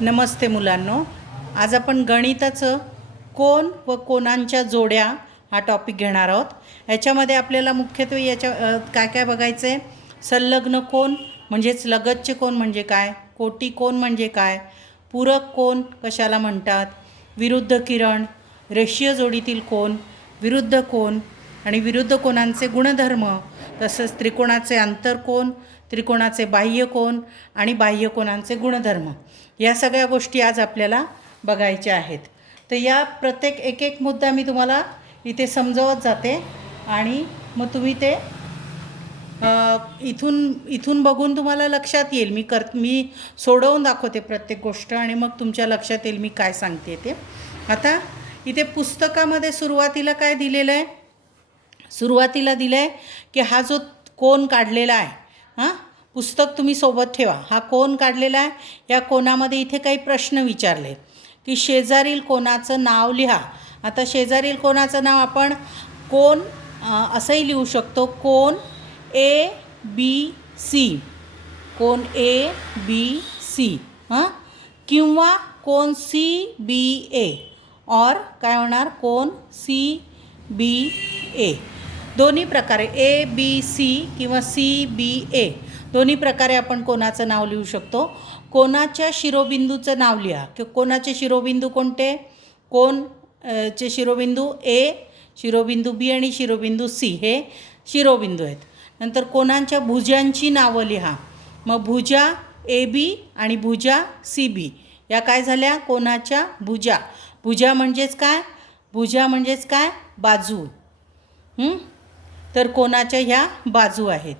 नमस्ते मुलांनो, आज आपण गणिताचं कोन व कोनांच्या जोड्या हा टॉपिक घेणार आहोत। याच्यामध्ये आपल्याला मुख्यत्वे काय काय बघायचं आहे। संलग्न कोन म्हणजेच लगतचे कोन म्हणजे काय, कोटी कोन म्हणजे काय, पूरक कोन कशाला म्हणतात, विरुद्ध किरण, रेषीय जोडीतील कोन, विरुद्ध कोन आणि विरुद्ध कोनांचे गुणधर्म, तसंच त्रिकोणाचे आंतरकोन, त्रिकोणाचे बाह्य कोन आणि बाह्य कोनांचे गुणधर्म, या सगळ्या गोष्टी आज आपल्याला बघायच्या आहेत। तर या प्रत्येक एक एक मुद्दा मी तुम्हाला इथे समजावत जाते आणि मग तुम्ही ते इथून बघून तुम्हाला लक्षात येईल। मी सोडवून दाखवते प्रत्येक गोष्ट आणि मग तुमच्या लक्षात येईल मी काय सांगते ते। आता इथे पुस्तकामध्ये सुरुवातीला काय दिलेलं आहे, सुरुवातीला दिलं आहे की हा जो कोन काढलेला आहे, पुस्तक तुम्ही सोबत ठेवा, हा कोन काढलेला आहे। या कोनामध्ये इथे काही प्रश्न विचारले की शेजारील कोनाचं नाव लिहा। आता शेजारील कोनाचं नाव आपण कोन असंही लिहू शकतो, कोन A B C, cone A B C, किंवा कोन सी बी ए, और काय होणार, कोन सी बी ए। दोन्ही प्रकारे ए बी सी किंवा सी बी ए दोन्ही प्रकारे आपण कोनाचं नाव लिहू शकतो। कोनाच्या शिरोबिंदूचं नाव लिहा की कोनाचे शिरोबिंदू कोणते, कोन चे शिरोबिंदू ए, शिरोबिंदू बी आणि शिरोबिंदू सी हे शिरोबिंदू आहेत। नंतर कोनांच्या भुजांची नावं लिहा। मग भुजा ए बी आणि भुजा सी बी या काय झाल्या, कोनाच्या भुजा। भुजा म्हणजेच काय, भुजा म्हणजेच काय, बाजू। तर कोनाच्या ह्या बाजू आहेत।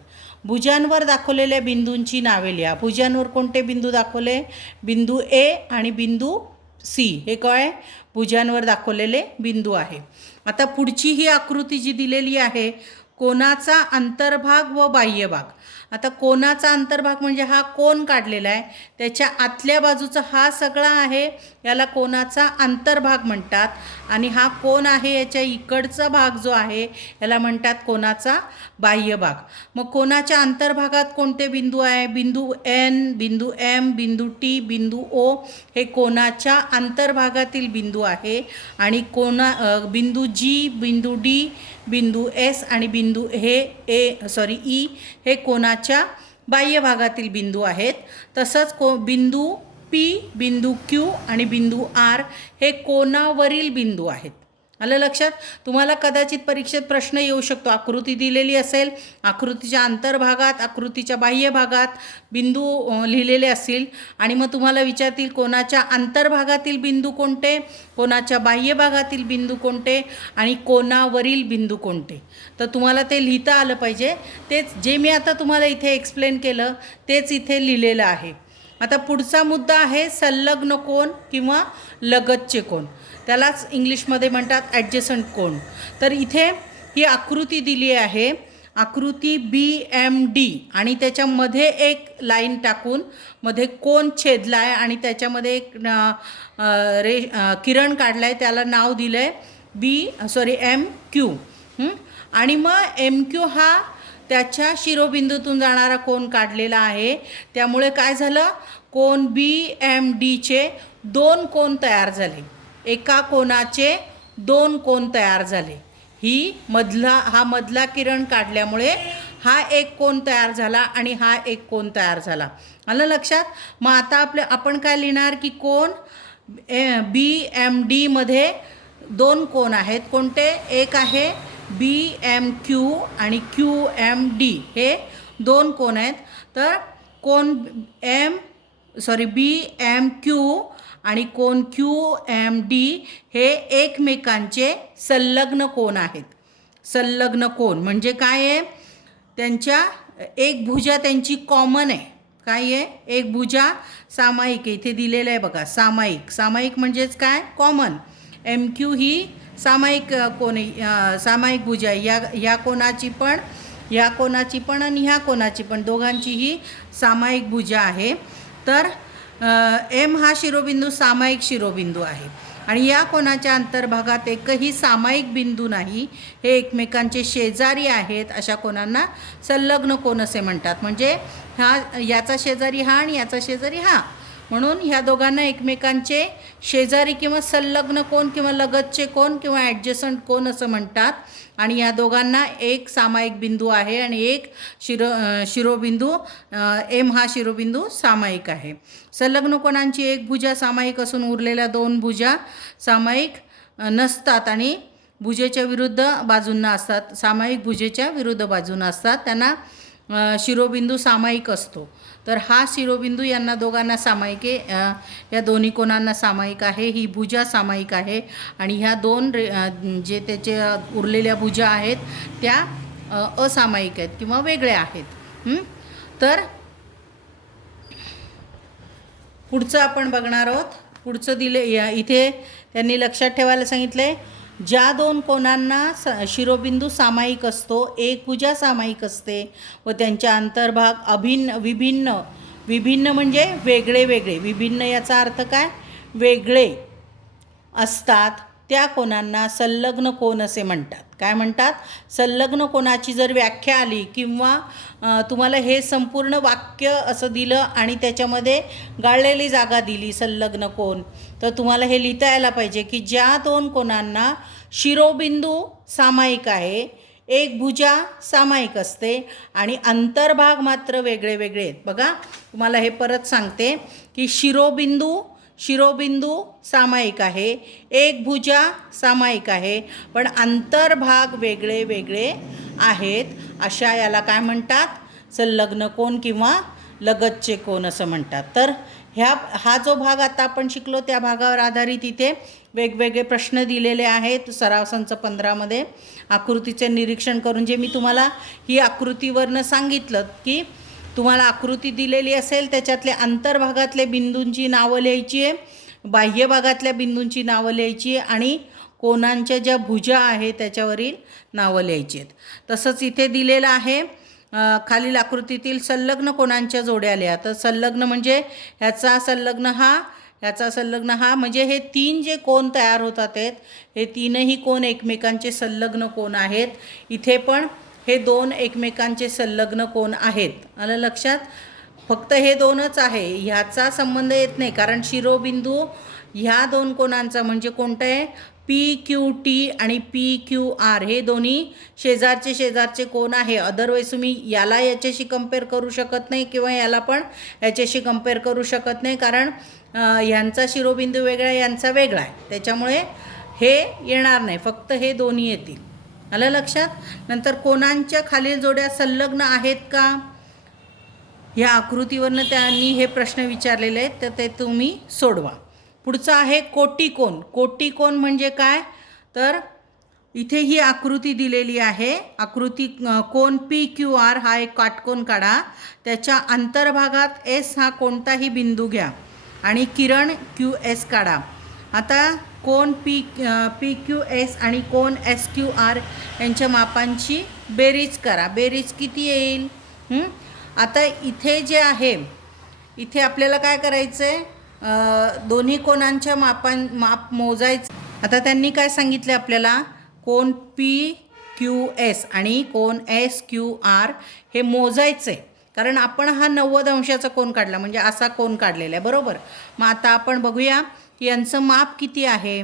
भुजांवर दाखवलेल्या बिंदूंची नावे लिहा। भुजांवर कोणते बिंदू दाखवले, बिंदू ए आणि बिंदू सी हे काय भुजांवर दाखवलेले बिंदू आहे। आता पुढची ही आकृती जी दिलेली आहे, कोनाचा अंतर्भाग व बाह्य भाग। आता कोनाचा अंतर्भाग म्हणजे हा कोन काढलेला आहे, त्याच्या आतल्या बाजूचा हा सगळा आहे, याला कोनाचा अंतर्भाग म्हणतात। आणि हा कोन आहे याच्या इकडचा भाग जो आहे याला म्हणतात कोनाचा बाह्य भाग। मग कोनाच्या अंतर्भागात कोणते बिंदू आहे, बिंदू एन, बिंदू एम, बिंदू टी, बिंदू ओ हे कोनाच्या अंतर्भागातील बिंदू आहे। आणि बिंदू जी, बिंदू डी, बिंदू एस आणि बिंदू ई हे कोनाच्या बाह्य भागातील बिंदू आहेत। तसंच बिंदू पी, बिंदू क्यू आणि बिंदू आर हे कोनावरील बिंदू आहेत। आलं लक्षात। तुम्हाला कदाचित परीक्षेत प्रश्न येऊ शकतो, आकृती दिलेली असेल, आकृतीच्या अंतर्भागात, आकृतीच्या बाह्य भागात बिंदू लिहिलेले असतील आणि मग तुम्हाला विचारतील कोनाच्या अंतर्भागातील बिंदू कोणते, कोनाच्या बाह्य भागातील बिंदू कोणते आणि कोनावरील बिंदू कोणते। तर तुम्हाला ते लिहिता आलं पाहिजे। तेच जे मी आता तुम्हाला इथे एक्सप्लेन केलं तेच इथे लिहिलेलं आहे। आता पुढचा मुद्दा आहे संलग्न कोन किंवा लगतचे कोन, त्यालाच इंग्लिशमध्ये म्हणतात ॲडजसंट कोन। तर इथे ही आकृती दिली आहे, आकृती बी एम डी, आणि त्याच्यामध्ये एक लाईन टाकून मध्ये कोन छेदला आहे आणि त्याच्यामध्ये एक किरण काढला आहे, त्याला नाव दिलं आहे एम क्यू। आणि मग एम क्यू हा त्याच्या शिरोबिंदूतून जाणारा कोन काढलेला आहे। त्यामुळे काय झालं, कोन बी एम डीचे दोन कोन तयार झाले, एका कोनाचे दोन कोन तयार झाले। हा मधला किरण काढल्यामुळे हा एक कोन तयार झाला आणि हा एक कोन तयार झाला। आलं लक्षात। मग आता आपण काय लिहिणार की कोन बी एम डी मध्ये दोन कोन आहेत, कोणते, एक आहे बी एम क्यू आणि क्यू एम डी हे दोन कोन आहेत। तर कोन बी एम क्यू आणि कोन क्यू एम डी हे एकमेकांचे संलग्न कोन आहेत। संलग्न कोन म्हणजे काय आहे, त्यांच्या एक भुजा त्यांची कॉमन आहे। काय आहे, एक भुजा सामायिक आहे, इथे दिलेलं आहे बघा, सामायिक। सामायिक म्हणजेच काय, कॉमन। एम क्यू ही सामायिक कोन आहे, सामायिक भुजा आहे। या कोनाची पण, या कोनाची पण आणि ह्या कोनाची पण, दोघांचीही सामायिक भुजा आहे। तर एम हा शिरोबिंदू सामायिक शिरोबिंदू आहे आणि या कोनाच्या अंतर्भागात एकही सामायिक बिंदू नाही, हे एकमेकांचे शेजारी आहेत। अशा कोनांना संलग्न कोन असे म्हणतात। म्हणजे याचा शेजारी हा आणि याचा शेजारी हा म्हणून ह्या दोघांना एकमेकांचे शेजारी किंवा संलग्न कोन किंवा लगतचे कोन किंवा ॲडजसंट कोन असं म्हणतात. आणि या दोघांना एक सामायिक बिंदू आहे आणि एक शिरोबिंदू एम हा शिरोबिंदू सामायिक आहे. संलग्न कोणांची एक भुजा सामायिक असून उरलेल्या दोन भुजा सामायिक नसतात आणि भुजेच्या विरुद्ध बाजूंना असतात. सामायिक भुजेच्या विरुद्ध बाजूंना असतात, त्यांना शिरोबिंदू सामायिक असतो. तर हा शिरोबिंदू यांना दोघांना सामायिक आहे, या दोन्ही कोणांना सामायिक आहे. ही भुजा सामायिक आहे आणि ह्या दोन जे त्याचे उरलेल्या भुजा आहेत त्या असामायिक आहेत किंवा वेगळ्या आहेत. तर पुढचं आपण बघणार आहोत. पुढचं इथे त्यांनी लक्षात ठेवायला सांगितले, ज्या दोन कोणांना शिरोबिंदू सामायिक असतो, एक भुजा सामायिक असते व त्यांच्या अंतर्भाग विभिन्न म्हणजे वेगळे वेगळे, विभिन्न याचा अर्थ काय, वेगळे असतात, त्या कोणांना संलग्न कोन असे म्हणतात. काय म्हणतात, संलग्न कोनाची जर व्याख्या आली किंवा तुम्हाला हे संपूर्ण वाक्य असं दिलं आणि त्याच्यामध्ये गाळलेली जागा दिली संलग्न कोन, तर तुम्हाला हे लिहिता यायला पाहिजे की ज्या दोन कोणांना शिरोबिंदू सामायिक आहे, एक भुजा सामायिक असते आणि अंतर्भाग मात्र वेगळे वेगळे आहेत. बघा तुम्हाला हे परत सांगते की शिरोबिंदू सामायिक आहे, एक भुजा सामायिक आहे, पण अंतर्भाग वेगळे वेगळे आहेत, अशा याला काय म्हणतात, संलग्न कोन किंवा लगतचे कोन असं म्हणतात. तर हा जो भाग आता आपण शिकलो त्या भागावर आधारित इथे वेगवेगळे प्रश्न दिलेले आहेत. सराव संच 15मध्ये आकृतीचे निरीक्षण करून, जे मी तुम्हाला ही आकृतीवरनं सांगितलं की तुम्हाला आकृती दिलेली असेल त्याच्यातले अंतर्भागातले बिंदूंची नावं लिहायची आहे, बाह्य भागातल्या बिंदूंची नावं लिहायची आहे आणि कोणांच्या ज्या भुजा आहेत त्याच्यावरील नावं लिहायची आहेत. तसंच इथे दिलेलं आहे खालील आकृतीतील संलग्न कोणांच्या जोड्या लिहा. तर संलग्न म्हणजे ह्याचा संलग्न हा म्हणजे हे तीन जे कोन तयार होतात आहेत, हे तीनही कोन एकमेकांचे संलग्न कोन आहेत. इथे पण हे दोन एकमेकांचे संलग्न कोन आहेत. आलं लक्षात, फक्त हे दोनच आहे, ह्याचा संबंध येत नाही, कारण शिरोबिंदू ह्या दोन कोणांचा म्हणजे कोणतं आहे, PQT आणि PQR हे दोन्ही शेजारचे कोन आहे. अदरवाईज तुम्ही याला याच्याशी कंपेअर करू शकत नाही किंवा याला पण याच्याशी कंपेअर करू शकत नाही, कारण ह्यांचा शिरोबिंदू वेगळा यांचा वेगळा आहे, त्याच्यामुळे हे येणार नाही, फक्त हे दोन्ही येतील. आलं लक्षात. नंतर कोणांच्या खालील जोड्या संलग्न आहेत का, ह्या आकृतीवरनं त्यांनी हे प्रश्न विचारलेले आहेत, तर ते तुम्ही सोडवा. पुढचं आहे कोटिकोन. कोटिकोन म्हणजे काय, तर इथे ही आकृती दिलेली आहे. आकृती कोन PQR हा एक काटकोन काढा, त्याच्या अंतर्भागात S हा कोणताही बिंदू घ्या आणि किरण QS काढा. आता कोन PQS आणि कोन SQR यांच्या मापांची बेरीज करा. बेरीज किती येईल, आता इथे जे आहे, इथे आपल्याला काय करायचं आहे, दोन्ही कोणांच्या माप मोजायचं. आता त्यांनी काय सांगितले आपल्याला, कोन PQS आणि कोन SQR हे मोजायचं आहे, कारण आपण हा 90 अंशाचा कोन काढला, म्हणजे असा कोन काढलेला आहे, बरोबर. मग आता आपण बघूया की यांचं माप किती आहे.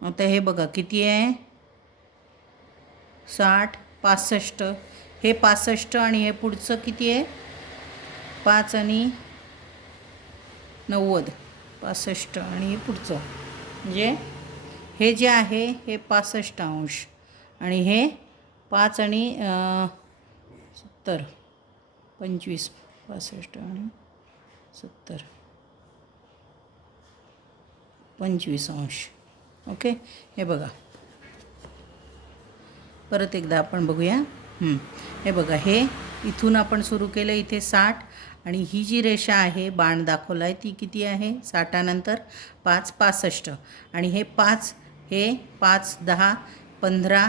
आता हे बघा किती आहे, 60, 65, हे 65 आणि हे पुढचं किती आहे, 5 आणि 90, 65 आणि हे पुढचं, म्हणजे हे जे आहे हे 65 अंश आणि हे 5 आणि 70, 25, 65 आणि 70, 25 अंश. ओके, हे बघा परत एकदा आपण बघूया. हे बघा, हे इथून आपण सुरू केलं, इथे 60 आणि ही जी रेषा आहे बाण दाखवला आहे ती किती आहे, 60 नंतर 5, 65 आणि हे 5, हे 5, 10, 15,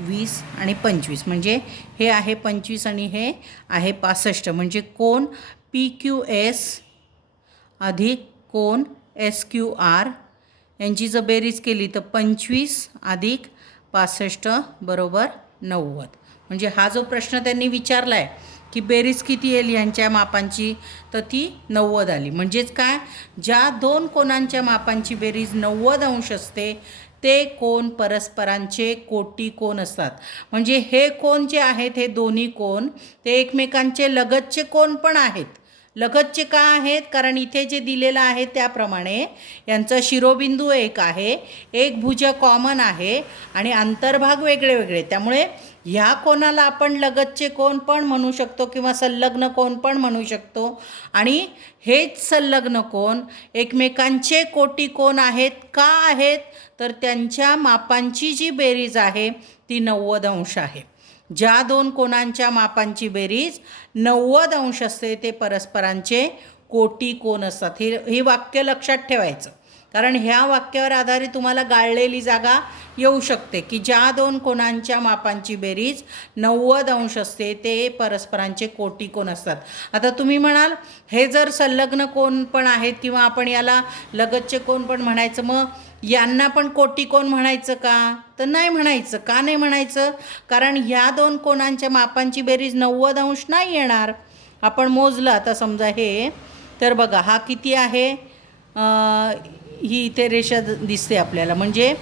20 आणि 25, म्हणजे हे आहे 25 आणि हे आहे 65, म्हणजे कोन PQS अधिक कोन SQR यांची जर बेरीज केली तर 25 अधिक 65 बरोबर 90. म्हणजे हा जो प्रश्न त्यांनी विचारला आहे की बेरीज किती येईल यांच्या मापांची, तर ती 90 आली. म्हणजेच काय, ज्या दोन कोनांच्या मापांची बेरीज 90 अंश असते ते कोन परस्परांचे कोटी कोन असतात. म्हणजे हे कोन जे आहेत हे दोन्ही कोन ते एकमेकांचे लगतचे कोन पण आहेत. लगतचे का आहेत, कारण इथे जे दिलेलं आहे त्याप्रमाणे यांचा शिरोबिंदू एक आहे, एक भुजा कॉमन आहे आणि अंतर्भाग वेगळे वेगळे. त्यामुळे ह्या कोनाला आपण लगतचे कोन पण म्हणू शकतो किंवा संलग्न कोन पण म्हणू शकतो. आणि हेच संलग्न कोन एकमेकांचे कोटी कोन आहेत. का आहेत, तर त्यांच्या मापांची जी बेरीज आहे ती 90 अंश आहे. ज्या दोन कोनांच्या मापांची बेरीज 90 अंश असते ते परस्परांचे कोटी कोन असतात. हे वाक्य लक्षात ठेवायचं, कारण ह्या वाक्यावर आधारित तुम्हाला गाळलेली जागा येऊ शकते की ज्या दोन कोनांच्या मापांची बेरीज 90 अंश असते ते परस्परांचे कोटी कोन असतात. आता तुम्ही म्हणाल हे जर संलग्न कोन पण आहेत किंवा आपण याला लगतचे कोन पण म्हणायचं, मग यांना पण कोटी कोन म्हणायचं का, तर नाही म्हणायचं. का नाही म्हणायचं, कारण ह्या दोन कोनांच्या मापांची बेरीज 90 अंश नाही येणार. आपण मोजलं आता समजा हे, तर बघा हा किती आहे, ही इथे रेषा दिसते आपल्याला, म्हणजे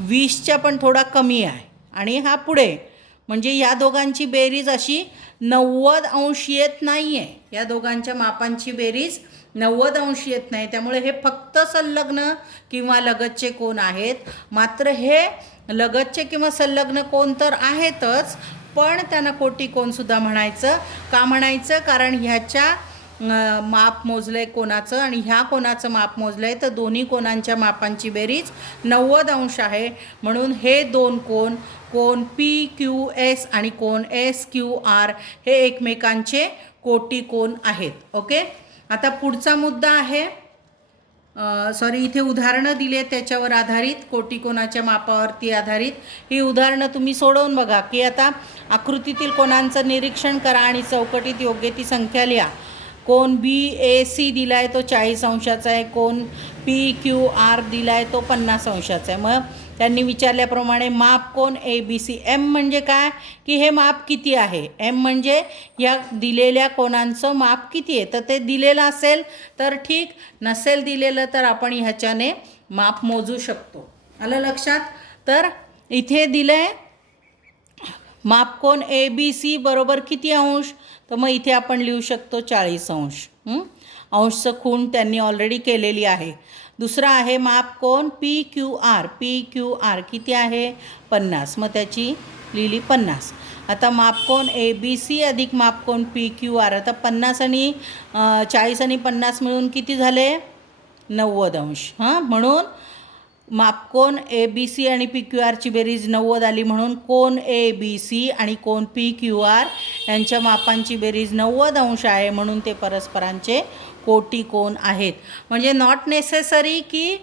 20च्या पण थोडा कमी आहे आणि हा पुढे, म्हणजे या दोघांची बेरीज अशी 90 अंश येत नाही आहे. या दोघांच्या मापांची बेरीज 90 अंश येत नाही. त्यामुळे हे फक्त संलग्न किंवा लगतचे कोन आहेत. मात्र हे लगतचे किंवा संलग्न कोन तर आहेतच, पण त्यांना कोटी कोनसुद्धा म्हणायचं. का म्हणायचं, कारण ह्याच्या माप मोजलं आहे कोणाचं आणि ह्या कोणाचं माप मोजलं आहे, तर दोन्ही कोनांच्या मापांची बेरीज 90 अंश आहे. म्हणून हे दोन कोन, कोन PQS आणि कोन SQR हे एकमेकांचे कोटी कोन आहेत. ओके, आता पुढचा मुद्दा आहे, इथे उदाहरणं दिली आहेत त्याच्यावर आधारित, कोटी कोनाच्या मापावरती आधारित. ही उदाहरणं तुम्ही सोडवून बघा की आता आकृतीतील कोनांचं निरीक्षण करा आणि चौकटीत योग्य ती संख्या लिहा. कोन BAC दिला आहे तो 40 अंशाचा आहे, कोन PQR दिला आहे तो 50 अंशाचा आहे. मग त्यांनी विचारल्याप्रमाणे माप कोन ABC, M म्हणजे काय, की हे माप किती आहे. M म्हणजे या दिलेल्या कोनांचं माप किती आहे, तर ते दिलेलं असेल तर ठीक, नसेल दिलेलं तर आपण ह्याच्याने माप मोजू शकतो. आलं लक्षात. तर इथे दिलं आहे माप कोन ABC बरोबर किती अंश, तर मग इथे आपण लिहू शकतो 40 अंश. अंशचं खूण त्यांनी ऑलरेडी केलेली आहे. दुसरा आहे माप कोन PQR किती आहे 50, मग त्याची लिहिली 50. आता माप कोन ABC अधिक माप कोन PQR, आता 50 आणि 40 आणि 50 मिळून किती झाले 90 अंश. म्हणून मापकोन ABC आणि PQRची बेरीज 90 आली. म्हणून कोन ABC आणि कोन PQR यांच्या मापांची बेरीज 90 अंश आहे, म्हणून ते परस्परांचे कोटी कोन आहेत. म्हणजे नॉट नेसेसरी की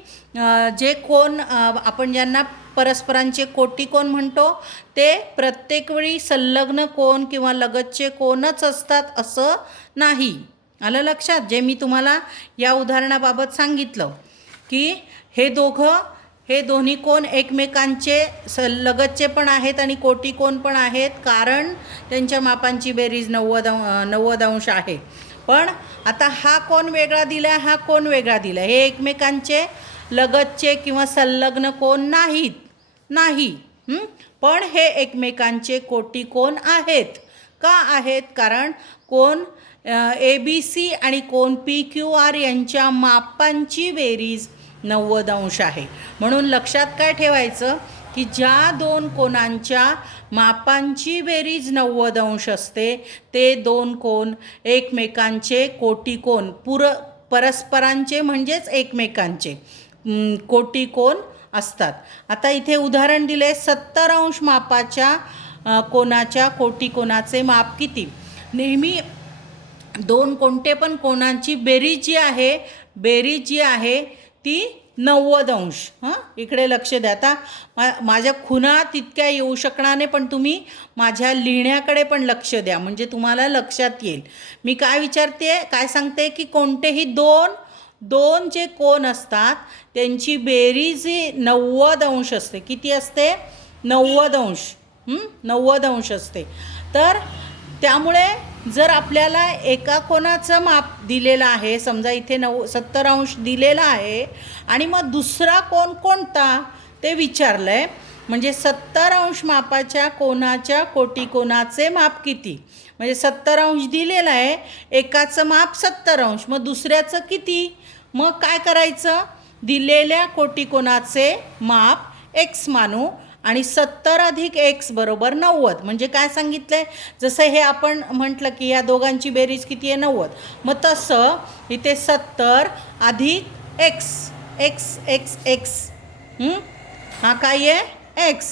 जे कोन आपण ज्यांना परस्परांचे कोटी कोन म्हणतो ते प्रत्येक वेळी संलग्न कोन किंवा लगतचे कोनच असतात असं नाही. आलं लक्षात. जे मी तुम्हाला या उदाहरणाबाबत सांगितलं की हे दोन्ही कोन एकमेकांचे लगतचे पण आहेत आणि कोटी कोन पण आहेत, कारण त्यांच्या मापांची बेरीज 90 अंश आहे. पण आता हा कोन वेगळा दिला, हा कोन वेगळा दिला, हे एकमेकांचे लगतचे किंवा संलग्न कोन नाही, पण हे एकमेकांचे कोटी कोन आहेत. का आहेत, कारण कोन ABC आणि कोन PQR यांच्या मापांची बेरीज 90 अंश आहे. म्हणून लक्षात काय ठेवायचं की ज्या दोन कोनांच्या मापांची बेरीज 90 अंश असते ते दोन कोन एकमेकांचे कोटी कोन परस्परांचे म्हणजेच एकमेकांचे कोटी कोन असतात. आता इथे उदाहरण दिले 70 अंश मापाच्या कोनाच्या कोटी कोनाचे माप किती. नेहमी कोणते पण कोनांची बेरीज जी आहे ती 90 अंश. इकडे लक्ष द्या. आता माझ्या खुणा तितक्या येऊ शकणार नाही, पण तुम्ही माझ्या लिहिण्याकडे पण लक्ष द्या, म्हणजे तुम्हाला लक्षात येईल. मी काय सांगते की कोणतेही दोन जे कोन असतात त्यांची बेरीज 90 अंश असते. किती असते 90 अंश 90 अंश असते. तर त्यामुळे जर आपल्याला एका कोनाचं माप दिलेलं आहे, समजा इथे 70 अंश दिलेला आहे आणि मग दुसरा कोन कोणता ते विचारलं आहे. म्हणजे 70 अंश मापाच्या कोनाच्या कोटिकोनाचे माप किती. म्हणजे 70 अंश दिलेलं आहे, एकाचं माप 70 अंश, मग दुसऱ्याचं किती. मग काय करायचं, दिलेल्या कोटिकोनाचे माप x मानू आणि 70 अधिक x बरोबर 90. म्हणजे काय सांगितलं आहे, जसं हे आपण म्हटलं की या दोघांची बेरीज किती आहे 90. मग तसं इथे 70 अधिक x x x x हा काय आहे x.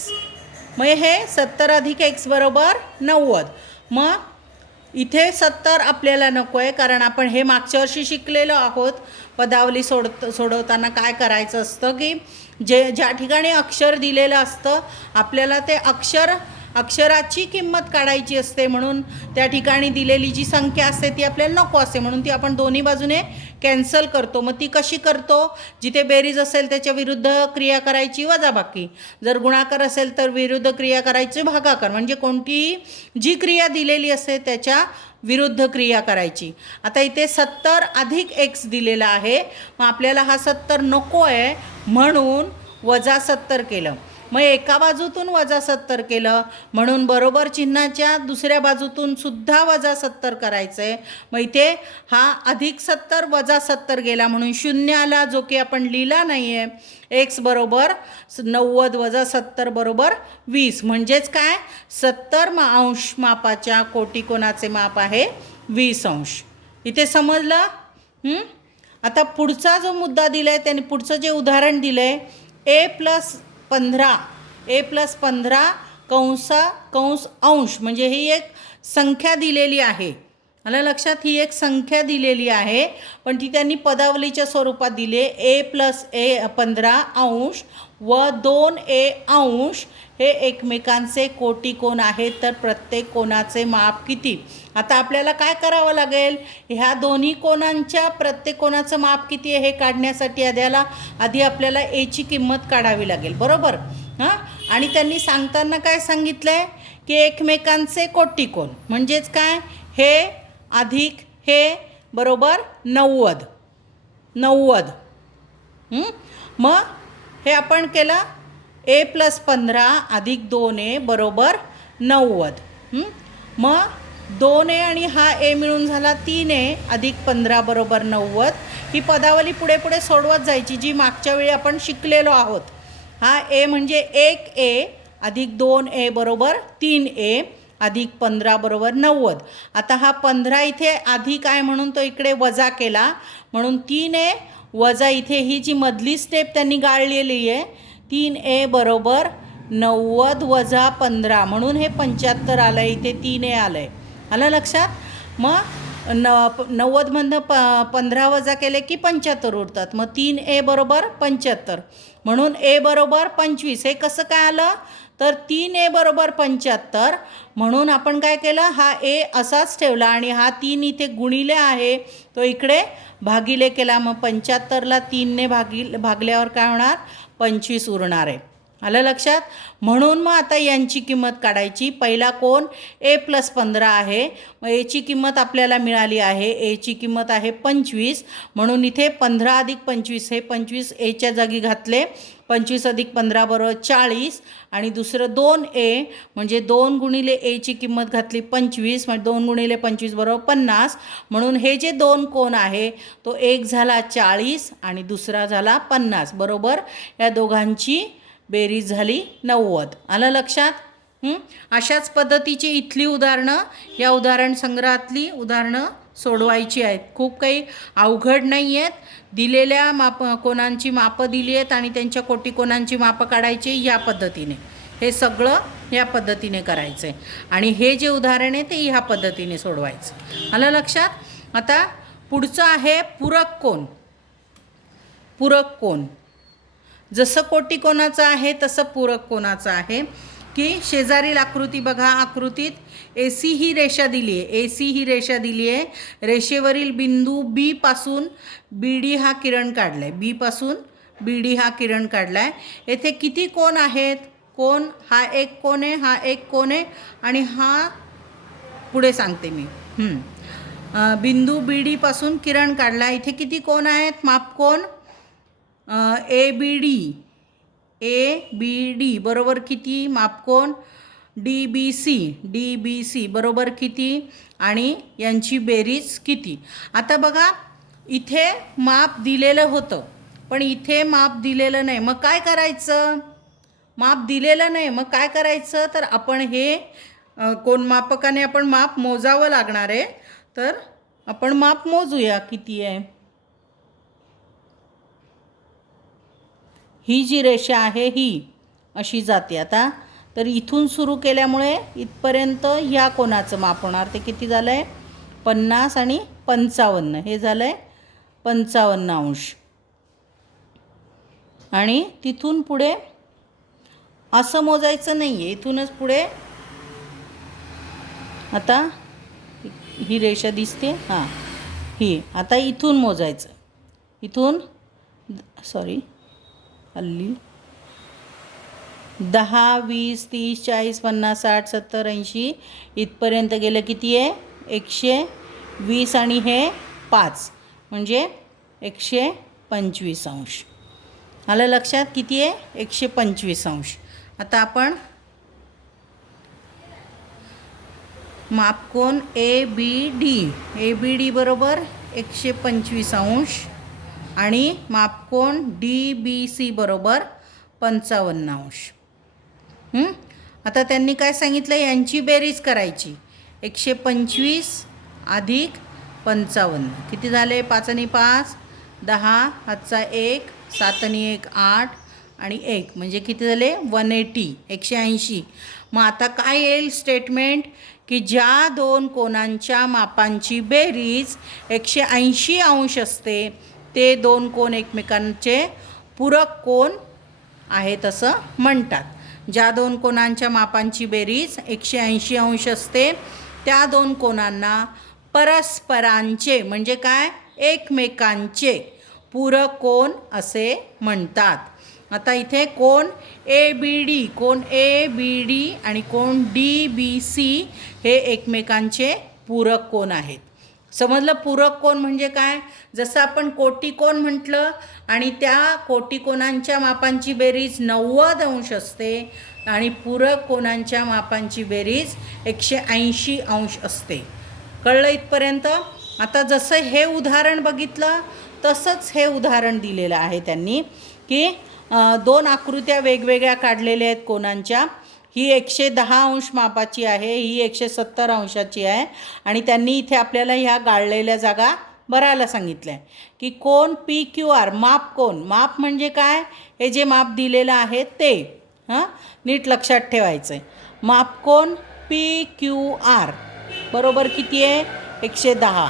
मग हे 70 अधिक x बरोबर 90. मग इथे 70 आपल्याला नको आहे, कारण आपण हे मागच्या वर्षी शिकलेलो आहोत. पदावली सोडवताना काय करायचं असतं की ज्या ठिकाणी अक्षर दिलेलं असतं आपल्याला ते अक्षराची किंमत काढायची असते. म्हणून त्या ठिकाणी दिलेली जी संख्या असते ती आपल्याला नको असते, म्हणून ती आपण दोन्ही बाजूने कॅन्सल करतो. मग ती कशी करतो, जिथे बेरीज असेल त्याच्या विरुद्ध क्रिया करायची वजाबाकी, जर गुणाकार असेल तर विरुद्ध क्रिया करायची भागाकार. म्हणजे कोणतीही जी क्रिया दिलेली असते त्याच्या विरुद्ध क्रिया करायची. आता इथे 70 अधिक x दिलेला आहे, मग आपल्याला हा 70 नको आहे म्हणून -70 केलं. मग एका बाजूतून -70 केलं म्हणून बरोबर चिन्हाच्या दुसऱ्या बाजूतून सुद्धा -70 करायचं आहे. मग इथे हा अधिक 70 -70 गेला म्हणून 0 आला, जो की आपण लिहिला नाही आहे. x बरोबर 90 - 70 बरोबर 20. म्हणजेच काय, 70 अंश मापाच्या कोटिकोनाचे माप आहे 20 अंश. इथे समजलं. आता पुढचा जो मुद्दा दिला आहे त्याने पुढचं जे उदाहरण दिलं आहे a+15 कंस अंश. म्हणजे ही एक संख्या दिलेली आहे, मला लक्षात, ही एक संख्या दिलेली आहे पण ती त्यांनी पदावलीच्या स्वरूपात दिली. a+15 अंश व 2a अंश हे एकमेकांचे कोटिकोन आहेत, तर प्रत्येक कोनाचे माप किती. आता आपल्याला काय करावं लागेल, ह्या दोन्ही कोनांच्या प्रत्येक कोनाचं माप किती आहे हे काढण्यासाठी आधी आपल्याला एची किंमत काढावी लागेल, बरोबर. आणि त्यांनी सांगताना काय सांगितलं आहे की एकमेकांचे कोटिकोन म्हणजेच काय, हे अधिक हे बरोबर 90. मग हे आपण केलं a+15 अधिक 2a बरोबर 90. मग 2a आणि हा a मिळून झाला 3a अधिक 15 बरोबर 90. ही पदावली पुढे पुढे सोडवत जायची जी मागच्या वेळी आपण शिकलेलो आहोत. हा a म्हणजे 1a अधिक 2a बरोबर 3a अधिक 15 बरोबर 90. आता हा 15 इथे अधिक आहे म्हणून तो इकडे वजा केला, म्हणून 3a वजा इथे ही जी मधली स्टेप त्यांनी गाळलेली आहे 3a बरोबर 90 वजा 15 म्हणून हे 75 आलं आहे. इथे 3a आलं आहे, आलं लक्षात. मग 90मधनं 15 वजा केले की 75 उरतात. मग 3a बरोबर 75 म्हणून a बरोबर 25. हे कसं काय आलं, तर 3a बरोबर 75 म्हणून आपण काय केलं, हा a असाच ठेवला आणि हा 3 इथे गुणिले आहे तो इकडे भागिले केला. मग 75ला 3ने भागल्यावर काय होणार, 25 उरणार आहे, आलं लक्षात. म्हणून मग आता यांची किंमत काढायची. पहिला कोण a+15 आहे, मग एची किंमत आपल्याला मिळाली आहे, एची किंमत आहे 25. म्हणून इथे 15 अधिक 25 हे 25 एच्या जागी घातले, 25 अधिक 15 बरोबर 40 आणि दुसरं 2a म्हणजे 2 गुणिले एची किंमत घातली 25 म्हणजे 2 गुणिले 25 बरोबर 50. म्हणून हे जे दोन कोण आहे तो एक झाला 40 आणि दुसरा झाला 50, बरोबर या दोघांची बेरीज झाली 90, आलं लक्षात. अशाच पद्धतीची इथली उदाहरणं या उदाहरण संग्रहातली उदाहरणं सोडवायची आहेत. खूप काही अवघड नाही आहेत. दिलेल्या कोणांची मापं दिली आहेत आणि त्यांच्या कोटिकोनांची मापं काढायची या पद्धतीने. हे सगळं या पद्धतीने करायचं आहे आणि हे जे उदाहरण आहे ते ह्या पद्धतीने सोडवायचं, आलं लक्षात. आता पुढचं आहे पूरक कोन. पूरक कोन जसं कोटिकोनाचं आहे तसं पूरक कोनाचं आहे की शेजारील आकृती बघा. आकृतीत AC ही रेषा दिली आहे, AC ही रेषा दिली आहे. रेषेवरील बिंदू B पासून BD हा किरण काढला आहे, B पासून BD हा किरण काढला आहे. येथे किती कोन आहेत, कोन, हा एक कोन आहे, हा एक कोन आहे आणि हा पुढे सांगते मी. बिंदू बी डी पासून किरण काढला. इथे किती कोन आहेत? मापकोन ए बी डी बरोबर किती? मापकोन डी बी सी बरोबर किती? आणि यांची बेरीज किती? आता बघा, इथे माप दिलेलं होतं पण इथे माप दिलेलं नाही. मग काय करायचं? माप दिलेलं नाही मग काय करायचं? तर आपण हे कोनमापकाने आपण माप मोजावं लागणार आहे. तर आपण माप मोजूया किती आहे. ही जी रेषा आहे ही अशी जाते. आता तर इथून सुरू केल्यामुळे इथपर्यंत ह्या कोणाचं माप होणार. ते किती झालं आहे? 50 आणि 55. हे झालं आहे 55 अंश. आणि तिथून पुढे असं मोजायचं नाही आहे. इथूनच पुढे आता ही रेषा दिसते, हां ही. आता इथून मोजायचं. इथून हल्ली 10, 20, 30, 40, 50, 60, 70, 80 इथपर्यंत गेलं. किती आहे? 120 आणि हे 5 म्हणजे 125 अंश. आलं लक्षात? किती आहे? 125 अंश. आता आपण मापकोन ए बी डी बरोबर 125 अंश आणि मापकोन डी बी सी बरोबर 55 अंश. आता त्यांनी काय सांगितलं? यांची बेरीज करायची. 125 अधिक 55 किती झाले? 5 आणि 5 10, हातचा 1, 7 आणि 1 8 आणि 1 म्हणजे किती झाले? 180, 180. मग आता काय येईल स्टेटमेंट? की ज्या दोन कोनांच्या मापांची बेरीज 180 अंश असते ते दोन कोन एकमेकांचे पूरक कोन आहेत असं म्हणतात. ज्या दोन कोनांच्या मापांची बेरीज 180 अंश असते त्या दोन कोनांना परस्परांचे म्हणजे काय? एकमेकांचे पूरक कोन असे म्हणतात. आता इथे कोन ए बी डी आणि कोन डी बी सी हे एकमेकांचे पूरक कोन आहेत. समजलं? पूरक कोन म्हणजे काय? जसं आपण कोटिकोन म्हटलं आणि त्या कोटिकोनांच्या मापांची बेरीज 90 अंश असते आणि पूरक कोनांच्या मापांची बेरीज 180 अंश असते. कळलं इथपर्यंत? आता जसं हे उदाहरण बघितलं तसंच हे उदाहरण दिलेलं आहे त्यांनी की दोन आकृत्या वेगवेगळ्या काढलेल्या आहेत कोनांच्या. ही 110 अंश मापाची आहे, ही 170 अंशाची आहे आणि त्यांनी इथे आपल्याला ह्या गाळलेल्या जागा भरायला सांगितलं आहे की कोन पी क्यू आर माप कोन. माप म्हणजे काय? हे जे माप दिलेलं आहे ते नीट लक्षात ठेवायचं आहे. माप कोन पी क्यू आर बरोबर किती आहे? 110.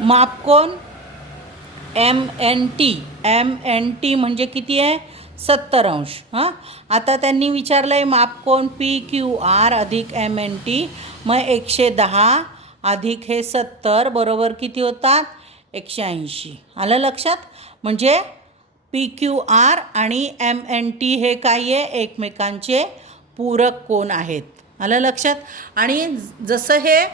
माप कोन एम एन टी म्हणजे किती आहे? 70 अंश. आता त्यांनी विचारलं आहे मापकोन पी क्यू आर अधिक एम एन टी. मग 110 अधिक हे 70 बरोबर किती होतात? 180. आलं लक्षात? म्हणजे पी क्यू आर आणि एम एन टी हे काय आहे? एकमेकांचे पूरक कोन आहेत. आलं लक्षात? आणि जसं हे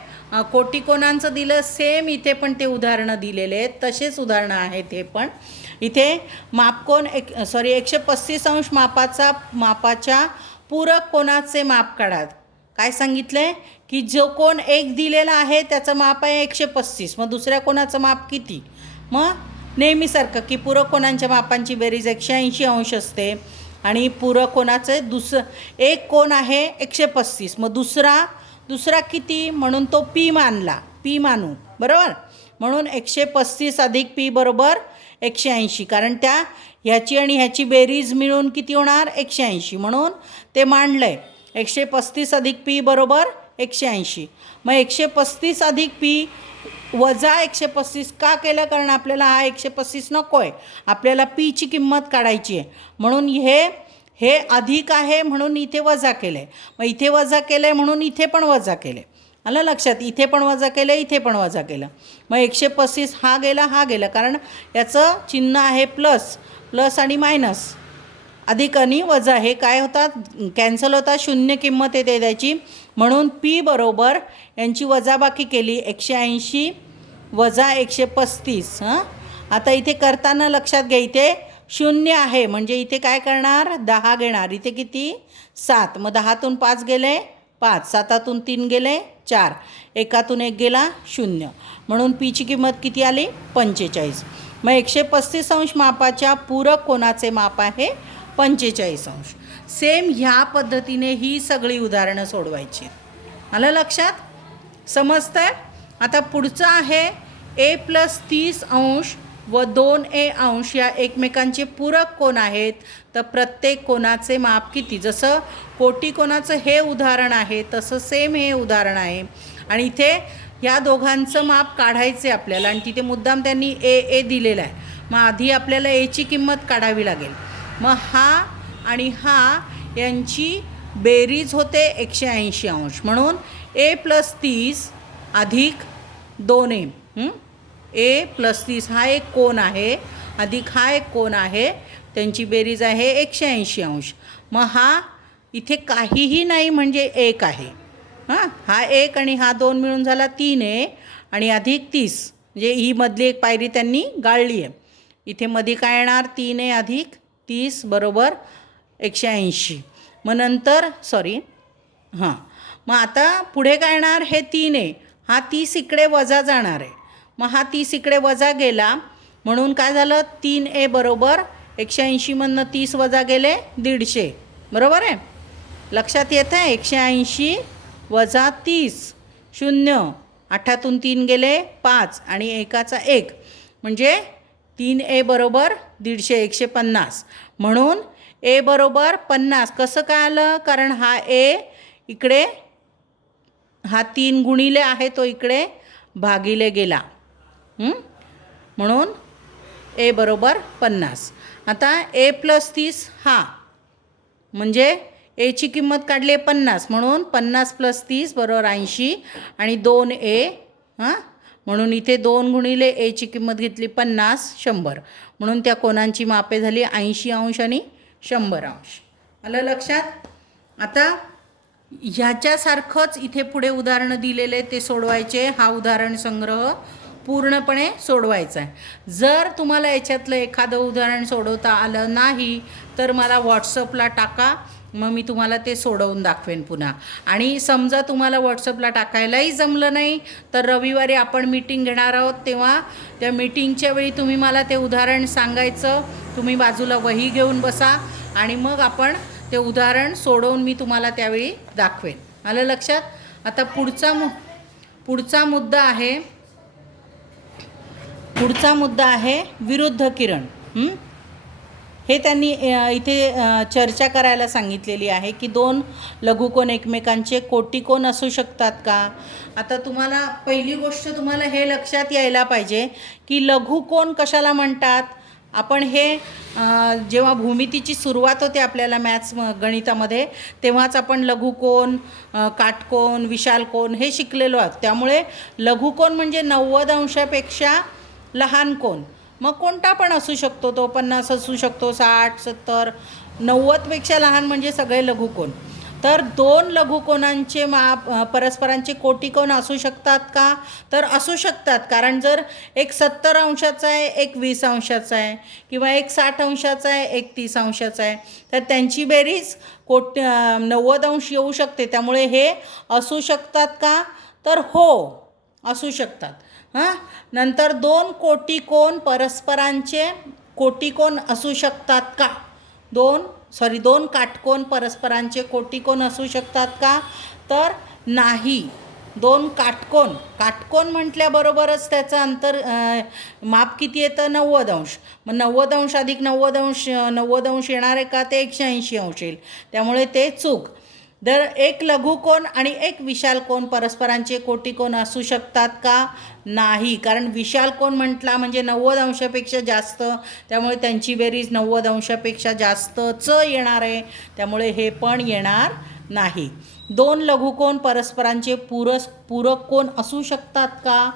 कोटिकोनांचं दिलं सेम इथे पण ते उदाहरणं दिलेले आहेत. तसेच उदाहरणं आहेत हे पण. इथे मापकोन 135 अंश मापाच्या पूरक कोनाचे माप काढा. काय सांगितलं आहे? की जो कोन एक दिलेला आहे त्याचं माप आहे 135. मग दुसऱ्या कोनाचं माप किती? मग नेहमीसारखं की पूरक कोनांच्या मापांची बेरीज 180 अंश असते आणि पूरक कोनाचे एक कोन आहे 135. मग दुसरा किती? म्हणून तो पी मानू बरोबर. म्हणून 135 अधिक पी बरोबर 180. कारण ह्याची आणि ह्याची बेरीज मिळून किती होणार? 180. म्हणून ते मांडलं आहे 135 अधिक पी बरोबर 180. मग 135 अधिक पी वजा 135 का केलं? कारण आपल्याला हा 135 नको आहे, आपल्याला पीची किंमत काढायची आहे. म्हणून हे अधिक आहे म्हणून इथे वजा केलं आहे. मग इथे वजा केलं आहे म्हणून इथे पण वजा केलं आहे. आलं लक्षात? इथे पण वजा केलं, इथे पण वजा केलं. मग 135 हा गेला कारण याचं चिन्ह आहे प्लस आणि मायनस. अधिक आणि वजा हे काय होतात, कॅन्सल होतात, शून्य किंमत येते त्याची. म्हणून पी बरोबर यांची वजाबाकी केली, 180 वजा 135. आता इथे करताना लक्षात घ्या, इथे शून्य आहे म्हणजे इथे काय करणार, 10 घेणार. इथे किती, 7. मग 10तून 5 गेले 5, 7तून 3 गेले 4, 1तून 1 गेला 0. म्हणून पीची किंमत किती आली, 45. मग 135 अंश मापाच्या पूरक कोनाचे माप आहे 45 अंश. सेम ह्या पद्धतीने ही सगळी उदाहरणं सोडवायची. आलं लक्षात, समजतंय. आता पुढचं आहे a+30 अंश व 2a अंश या एकमेकांचे पूरक कोन आहेत, तर प्रत्येक कोनाचे माप किती. जसं कोटी कोनाचं हे उदाहरण आहे तसं सेम हे उदाहरण आहे. आणि इथे या दोघांचं माप काढायचे आपल्याला आणि तिथे मुद्दाम त्यांनी a दिलेला आहे. मग आधी आपल्याला aची किंमत काढावी लागेल. मग हा आणि हा यांची बेरीज होते 180 अंश. म्हणून a+30 अधिक 2a, a+30 हा एक कोन आहे अधिक हा एक कोन आहे, त्यांची बेरीज आहे 180 अंश. मग हा इथे काहीही नाही म्हणजे 1 आहे. हा 1 आणि हा 2 मिळून झाला 3a आणि अधिक 30, म्हणजे ही मधली एक पायरी त्यांनी गाळली आहे. इथे मध्ये काय येणार, 3a अधिक 30 बरोबर 180. मग नंतर मग आता पुढे काय येणार, हे 3a, हा 30 इकडे वजा जाणार आहे. मग हा 30 इकडे वजा गेला म्हणून काय झालं, 3a बरोबर 180 मधनं 30 वजा गेले 150. बरोबर आहे, लक्षात येतं आहे. 180 वजा 30 0, 8तून 3 गेले 5 आणि 1चा 1 म्हणजे 3a बरोबर 150, 150. म्हणून a बरोबर 50. कसं काय आलं, कारण हा a इकडे हा 3 गुणिले आहे तो इकडे भागिले गेला. म्हणून a बरोबर 50. आता a+30 हा म्हणजे एची किंमत काढली आहे 50, म्हणून 50 + 30 बरोबर 80 आणि 2a. म्हणून इथे 2 गुणिले एची किंमत घेतली 50, 100. म्हणून त्या कोनांची मापे झाली 80 अंश आणि 100 अंश. आलं लक्षात. आता ह्याच्यासारखंच इथे पुढे उदाहरणं दिलेले ते सोडवायचे. हा उदाहरण संग्रह पूर्णपणे सोडवायचा आहे. जर तुम्हाला याच्यातलं एखादं उदाहरण सोडवता आलं नाही तर मला व्हॉट्सअपला टाका, मग मी तुम्हाला ते सोडवून दाखवेन पुन्हा. आणि समजा तुम्हाला व्हॉट्सअपला टाकायलाही जमलं नाही तर रविवारी आपण मीटिंग घेणार आहोत, तेव्हा त्या मीटिंगच्या वेळी तुम्ही मला ते उदाहरण सांगायचं. तुम्ही बाजूला वही घेऊन बसा आणि मग आपण ते उदाहरण सोडवून मी तुम्हाला त्यावेळी दाखवेन. आलं लक्षात. आता पुढचा मुद्दा आहे विरुद्ध किरण. हे त्यांनी इथे चर्चा करायला सांगितलेली आहे की 2 लघुकोन एकमेकांचे कोटिकोन असू शकतात का. आता तुम्हाला पहिली गोष्ट तुम्हाला हे लक्षात यायला पाहिजे की लघुकोन कशाला म्हणतात. आपण हे जेव्हा भूमितीची सुरुवात होते आपल्याला मॅथ्स गणितामध्ये तेव्हाच आपण लघुकोन, काटकोन, विशालकोन हे शिकलेलो आहोत. त्यामुळे लघुकोन म्हणजे 90 अंशापेक्षा लहान कोन. मग कोणता पण असू शकतो, तो 50 असू शकतो, 60, 70, 90पेक्षा लहान म्हणजे सगळे लघुकोन. तर 2 लघुकोनांचे परस्परांचे कोटिकोन असू शकतात का, तर असू शकतात. कारण जर एक 70 अंशाचा आहे, एक 20 अंशाचा आहे, किंवा एक 60 अंशाचा आहे, एक 30 अंशाचा आहे, तर त्यांची बेरीज 90 अंश येऊ शकते. त्यामुळे हे असू शकतात का, तर हो असू शकतात. नंतर 2 कोटिकोन परस्परांचे कोटिकोन असू शकतात का, 2 काटकोन परस्परांचे कोटिकोन असू शकतात का, तर नाही. 2 काटकोन म्हटल्याबरोबरच त्याचं अंतर माप किती येतं, 90 अंश. मग 90 अंश अधिक 90 अंश येणार आहे का, ते 180 अंश येईल. त्यामुळे ते चूक. जर एक लघुकोन आणि एक विशालकोन परस्परांचे कोटिकोन असू शकतात का, नाही. कारण विशालकोन म्हटला म्हणजे 90 अंशापेक्षा जास्त, त्यामुळे त्यांची बेरीज 90 अंशापेक्षा जास्तच येणार आहे. त्यामुळे हे पण येणार नाही. 2 लघुकोन परस्परांचे पूरक कोन असू शकतात का,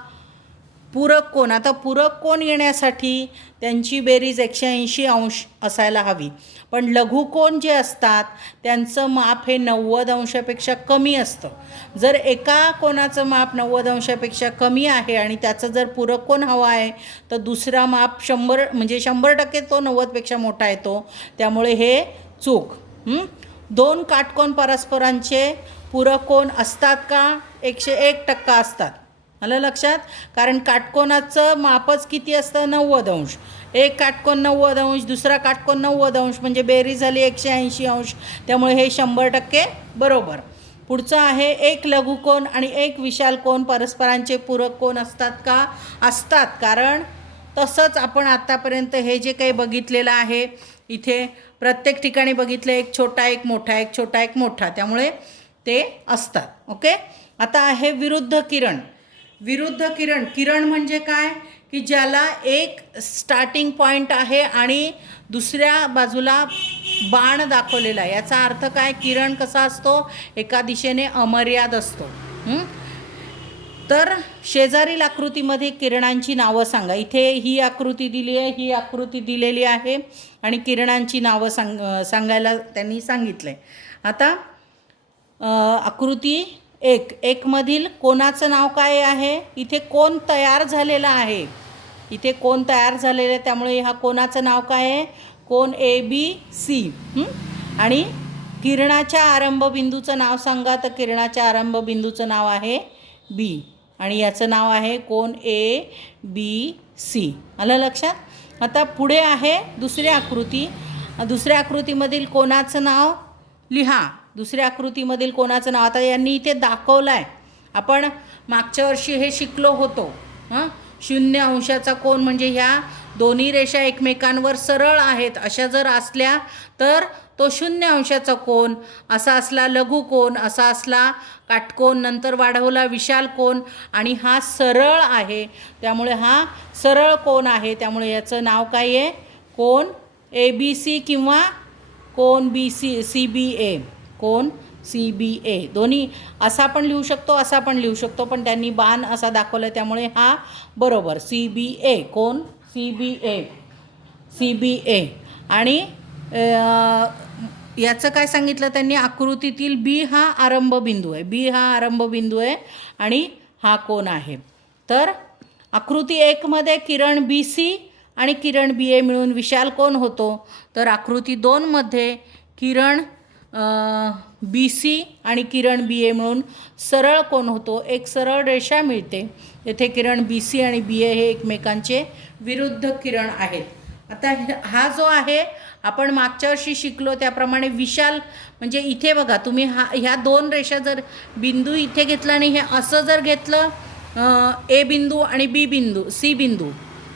पूरक कोन, आता पूरक कोन येण्यासाठी त्यांची बेरीज 180 अंश असायला हवी, पण लघुकोन जे असतात त्यांचं माप हे 90 अंशापेक्षा कमी असतं. जर एका कोणाचं माप 90 अंशापेक्षा कमी आहे आणि त्याचं जर पूरक कोन हवा आहे तर दुसरा माप 100 म्हणजे 100% तो 90पेक्षा मोठा येतो, त्यामुळे हे चूक. दोन काटकोन परस्परांचे पूरक कोन असतात का? 101% असतात. आलं लक्षात? कारण काटकोनाचं मापच किती असतं? 90 अंश. एक काटकोन 90 अंश, दुसरा काटकोन 90 अंश, म्हणजे बेरीज झाली 180 अंश, त्यामुळे हे 100% बरोबर. पुढचं आहे एक लघुकोन आणि एक विशाल कोन परस्परांचे पूरक कोन असतात का? असतात, कारण तसंच आपण आत्तापर्यंत हे जे काही बघितलेलं आहे इथे प्रत्येक ठिकाणी बघितलं, एक छोटा एक मोठा, एक छोटा एक मोठा, त्यामुळे ते असतात. ओके. आता आहे विरुद्ध किरण. विरुद्ध किरण, किरण म्हणजे काय की ज्याला एक स्टार्टिंग पॉईंट आहे आणि दुसऱ्या बाजूला बाण दाखवलेला आहे. याचा अर्थ काय? किरण कसा असतो? एका दिशेने अमर्याद असतो. तर शेजारील आकृतीमध्ये किरणांची नावं सांगा. इथे ही आकृती दिली आहे, ही आकृती दिलेली आहे आणि किरणांची नावं सांगायला त्यांनी सांगितलं आहे. आता आकृती एक मधील कोणाचं नाव काय आहे? इथे कोण तयार झालेला आहे, इथे कोण तयार झालेलं आहे, त्यामुळे हा कोणाचं नाव काय आहे? कोण ABC. आणि किरणाच्या आरंभबिंदूचं नाव सांगा. तर किरणाच्या आरंभबिंदूचं नाव आहे B आणि याचं नाव आहे कोण ABC. आलं लक्षात? आता पुढे आहे दुसरी आकृती. दुसऱ्या आकृतीमधील कोणाचं नाव लिहा. दुसऱ्या आकृतीमधील कोणाचं नाव आता यांनी इथे दाखवलं आहे. आपण मागच्या वर्षी हे शिकलो होतो. 0 अंशाचा कोन म्हणजे ह्या दोन्ही रेषा एकमेकांवर सरळ आहेत अशा जर असल्या तर तो 0 अंशाचा कोन, असा असला लघुकोन, असा असला काटकोन, नंतर वाढवला विशाल कोन आणि हा सरळ आहे, त्यामुळे हा सरळ कोन आहे, त्यामुळे याचं नाव काय आहे? कोन ABC किंवा कोन CBA. कोन CBA दोन्ही असा पण लिहू शकतो, असा पण लिहू शकतो, पण त्यांनी बाण असा दाखवला त्यामुळे हा बरोबर. CBA, कोन CBA. आणि याचं काय सांगितलं त्यांनी? आकृतीतील B हा आरंभबिंदू आहे, B हा आरंभबिंदू आहे आणि हा कोन आहे. तर आकृती 1 मध्ये किरण BC आणि किरण BA मिळून विशाल कोन होतो. तर आकृती 2 मध्ये किरण BC आणि किरण BA मिळून सरळ कोन होतो, एक सरळ रेषा मिळते. येथे किरण BC आणि BA हे एकमेकांचे विरुद्ध किरण आहेत. आता हा जो आहे आपण मागच्या वर्षी शिकलो त्याप्रमाणे विशाल म्हणजे इथे बघा तुम्ही ह्या दोन रेषा जर बिंदू इथे घेतला आणि हे असं जर घेतलं A बिंदू आणि B बिंदू, C बिंदू,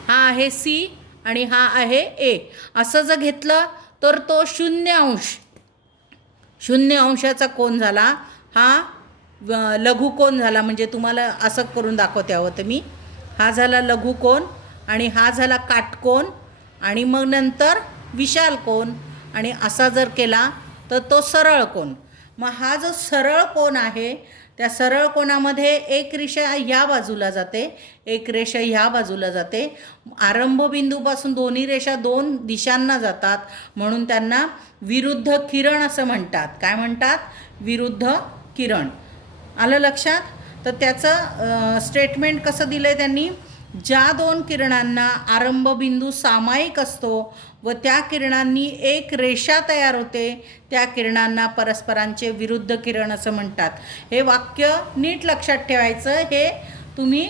हा आहे C आणि हा आहे A, असं जर घेतलं तर तो 0 अंशाचा कोन झाला. हा लघुकोन झाला. म्हणजे तुम्हाला असं करून दाखवते हवं तर मी, हा झाला लघुकोन आणि हा झाला काटकोन आणि मग नंतर विशाल कोन आणि असा जर केला तर तो सरळ कोन. मग हा जो सरळ कोन आहे त्या सरळ कोनामध्ये एक रेषा ह्या बाजूला जाते, एक रेषा ह्या बाजूला जाते. आरंभबिंदूपासून दोन्ही रेषा 2 दिशांना जातात म्हणून त्यांना विरुद्ध किरण असं म्हणतात. काय म्हणतात? विरुद्ध किरण. आलं लक्षात? तर त्याचं स्टेटमेंट कसं दिलं आहे त्यांनी? ज्या 2 किरणांना आरंभबिंदू सामायिक असतो व त्या किरणांनी एक रेषा तयार होते त्या किरणांना परस्परांचे विरुद्ध किरण असं म्हणतात. हे वाक्य नीट लक्षात ठेवायचं. हे तुम्ही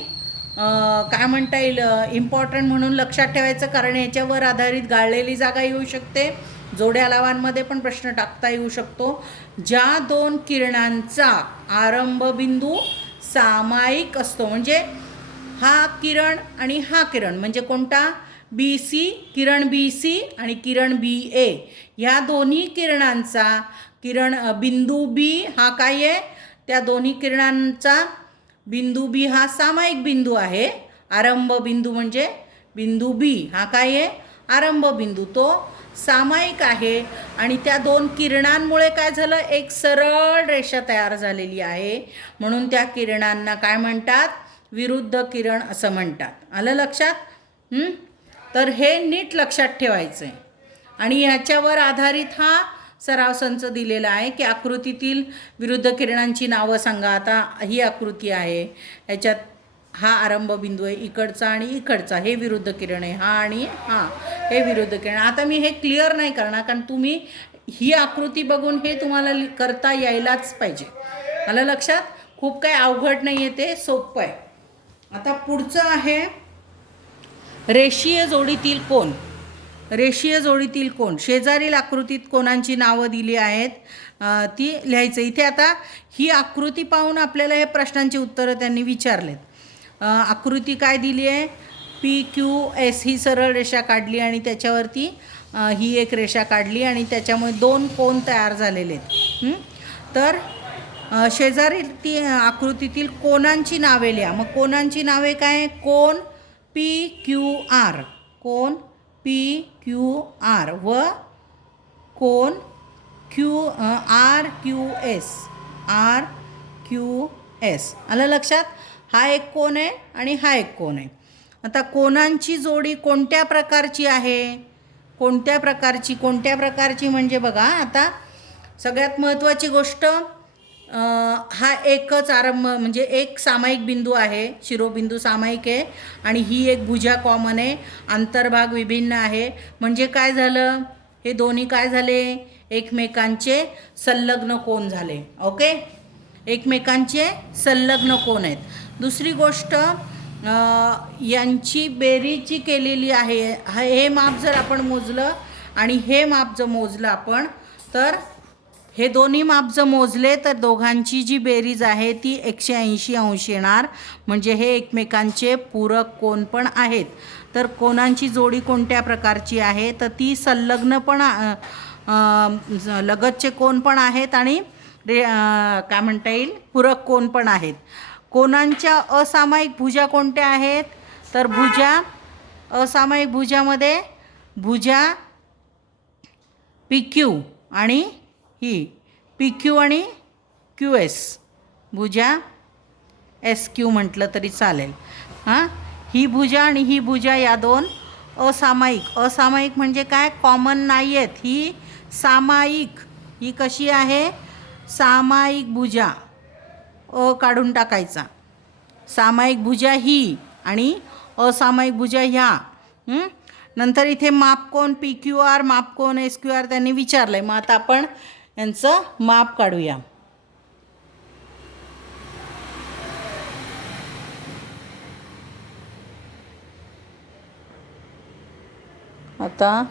काय म्हणता येईल इम्पॉर्टंट म्हणून लक्षात ठेवायचं, कारण याच्यावर आधारित गाळलेली जागा येऊ शकते. जोड्या लावांमध्ये पण प्रश्न टाकता येऊ शकतो. ज्या 2 किरणांचा आरंभबिंदू सामायिक असतो म्हणजे हा किरण आणि हा किरण म्हणजे कोणता? BC, किरण BC आणि किरण BA, ह्या दोन्ही किरणांचा बिंदू B हा काय आहे? त्या दोन्ही किरणांचा बिंदू B हा सामायिक बिंदू आहे. आरंभ बिंदू म्हणजे बिंदू B हा काय आहे? आरंभ बिंदू, तो सामायिक आहे आणि त्या 2 किरणांमुळे काय झालं? एक सरळ रेषा तयार झालेली आहे म्हणून त्या किरणांना काय म्हणतात? विरुद्ध किरण असं म्हणतात. आलं लक्षात? तर हे नीट लक्षात ठेवायचं आहे. आणि ह्याच्यावर आधारित हा सराव संच दिलेला आहे की आकृतीतील विरुद्ध किरणांची नावं सांगा. आता ही आकृती आहे, ह्याच्यात हा आरंभ बिंदू आहे इकडचा आणि इकडचा, हे विरुद्ध किरण आहे, हा आणि हा हे विरुद्ध किरण. आता मी हे क्लिअर नाही करणार कारण तुम्ही ही आकृती बघून हे तुम्हाला करता यायलाच पाहिजे. आलं लक्षात? खूप काही अवघड नाही आहे, ते सोपं आहे. आता पुढचं आहे रेषीय जोडीतील कोन. रेषीय जोडीतील कोन, शेजारील आकृतीत कोणांची नावं दिली आहेत ती लिहायचं. इथे आता ही आकृती पाहून आपल्याला हे प्रश्नांची उत्तरं त्यांनी विचारलेत. आकृती काय दिली आहे? PQS ही सरळ रेषा काढली आणि त्याच्यावरती ही एक रेषा काढली आणि त्याच्यामुळे दोन कोन तयार झालेले आहेत. तर शेजारील ती आकृतीतील कोनांची नावे लिहा. मग कोनांची नावे काय? कोन PQR, कोन PQR व कोन RQS. आलं लक्षात? हा एक कोन आहे आणि हा एक कोन आहे. आता कोनांची जोडी कोणत्या प्रकारची आहे? कोणत्या प्रकारची म्हणजे बघा, आता सगळ्यात महत्त्वाची गोष्ट, हा एकच आरंभ म्हणजे एक सामायिक बिंदू आहे, शिरोबिंदू सामायिक आहे आणि ही एक भुजा कॉमन आहे, अंतर्भाग विभिन्न आहे. म्हणजे काय झालं? हे दोन्ही काय झाले? एकमेकांचे संलग्न कोन झाले. ओके, एकमेकांचे संलग्न कोन आहेत. दुसरी गोष्ट, यांची बेरीज जी केलेली आहे, हे माप जर आपण मोजलं आणि हे माप जर मोजलं आपण, तर हे दोन्ही माप जर मोजले तर दोघांची जी बेरीज आहे ती 180 अंश येणार. म्हणजे हे एकमेकांचे पूरक कोन पण आहेत. तर कोनांची जोडी कोणत्या प्रकारची आहे? तर ती संलग्न पण, लगतचे कोन पण आहेत आणि काय म्हणता येईल, पूरक कोन पण आहेत. कोनांच्या असामायिक भुजा कोणत्या आहेत? तर असामायिक भुजामध्ये भुजा PQ आणि ही PQ आणि QS, भुजा SQ म्हटलं तरी चालेल. ही भुजा आणि ही भुजा या दोन असामायिक म्हणजे काय? कॉमन नाही आहेत. ही सामायिक, ही कशी आहे? सामायिक भुजा. काढून टाकायचा. सामायिक भुजा ही आणि असामायिक भुजा ह्या. नंतर इथे मापकोन PQR, मापकोन SQR त्यांनी विचारलं आहे. मग आता आपण यांचं माप काढूया. आता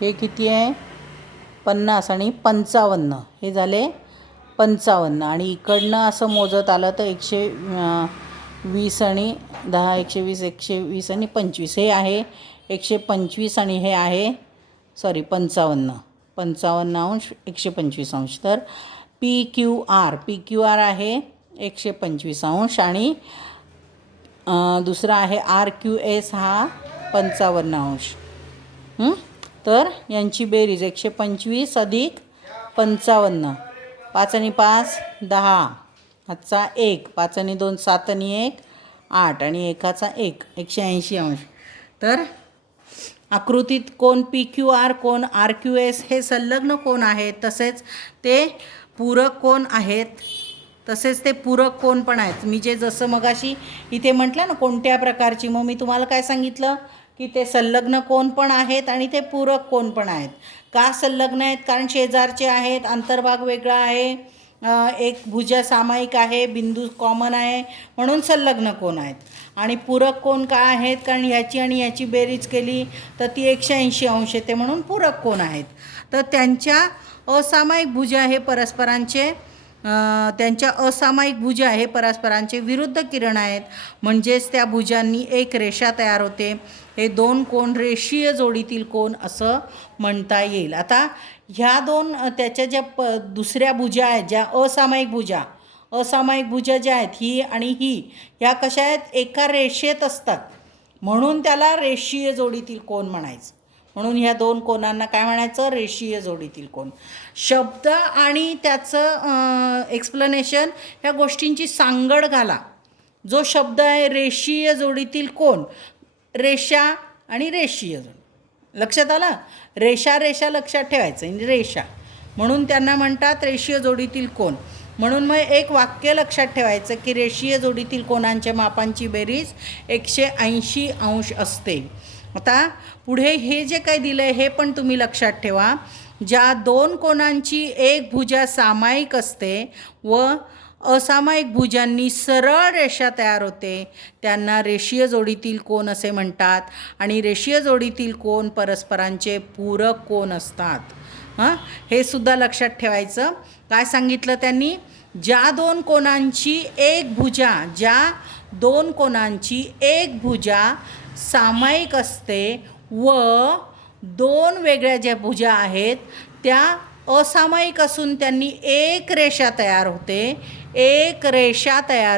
हे किती आहे? 50 आणि 55, हे झाले 55. आणि इकडनं असं मोजत आलं तर 120 आणि 10, 120 आणि 25, हे आहे 125 आणि हे आहे 55 अंश 125 अंश. तर PQR आहे 125 अंश आणि दुसरा आहे RQS हा 55 अंश. तर यांची बेरीज 125 अधिक 55, 5 आणि 5 10, हातचा 1, 5 आणि 2 7 आणि 1 8 आणि एकाचा 1, 180 अंश. तर आकृतीत कोन PQR, कोन RQS हे संलग्न कोन आहेत, तसेच ते पूरक कोन आहेत, तसेच ते पूरक कोन पण आहेत. मी जे जसं मगाशी इथे म्हटलं ना कोणत्या प्रकारची, मग मी तुम्हाला काय सांगितलं की ते संलग्न कोन पण आहेत आणि ते पूरक कोन पण आहेत. का संलग्न आहेत? कारण शेजारचे आहेत, अंतर्भाग वेगळा आहे, एक भुजा सामायिक आहे, बिंदू कॉमन आहे, म्हणून संलग्न कोन आहेत. आणि पूरक कोन काय आहेत? कारण ह्याची आणि ह्याची बेरीज केली तर ती 180 अंश येते, म्हणून पूरक कोन आहेत. तर त्यांच्या असामायिक भुजा हे परस्परांचे विरुद्ध किरण आहेत. म्हणजेच त्या भुजांनी एक रेषा तयार होते. हे दोन कोन रेषीय जोडीतील कोन असं म्हणता येईल. आता ह्या दोन त्याच्या ज्या दुसऱ्या भुजा आहेत, ज्या असामायिक भुजा ज्या आहेत, ही आणि ही, ह्या कशा आहेत? एका रेषेत असतात, म्हणून त्याला रेषीय जोडीतील कोन म्हणायचं. म्हणून ह्या दोन कोनांना काय म्हणायचं? रेषीय जोडीतील कोन. शब्द आणि त्याचं एक्सप्लेनेशन, ह्या गोष्टींची सांगड घाला. जो शब्द आहे रेषीय जोडीतील कोन, रेषा आणि रेषीय जोडी. लक्षात आलं? रेषा रेषा लक्षात ठेवायचं, रेषा म्हणून त्यांना म्हणतात रेषीय जोडीतील कोन. म्हणून मग एक वाक्य लक्षात ठेवायचं की रेषीय जोडीतील कोनांच्या मापांची बेरीज 180 अंश असते. आता पुढे हे जे काही दिलं आहे हे पण तुम्ही लक्षात ठेवा. ज्या दोन कोनांची एक भुजा सामायिक असते व असामायिक भुजांनी सरळ रेषा तयार होते त्यांना रेषीय जोडीतील कोन असे म्हणतात. आणि रेषीय जोडीतील कोन परस्परांचे पूरक कोन असतात. हे सुद्धा लक्षात ठेवायचं. काय सांगितलं त्यांनी? ज्या दोन कोनांची एक भुजा सामायिक असते व दोन वेगळ्या ज्या भुजा आहेत त्या असामायिक असून त्यांनी एक रेषा तयार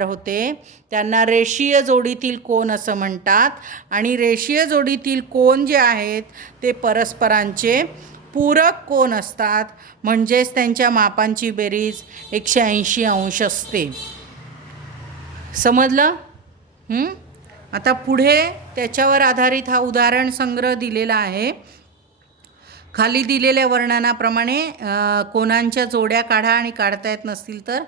होते त्यांना रेषीय जोडीतील कोन असं म्हणतात. आणि रेषीय जोडीतील कोन जे आहेत ते परस्परांचे पूरक कोन असतात. म्हणजेच त्यांच्या मापांची बेरीज 180 अंश असते. समजलं? आता पुढे त्याच्यावर आधारित हा उदाहरण संग्रह दिलेला आहे. खाली दिलेल्या वर्णनाप्रमाणे कोनांच्या जोड्या काढा आणि काढता येत नसतील तर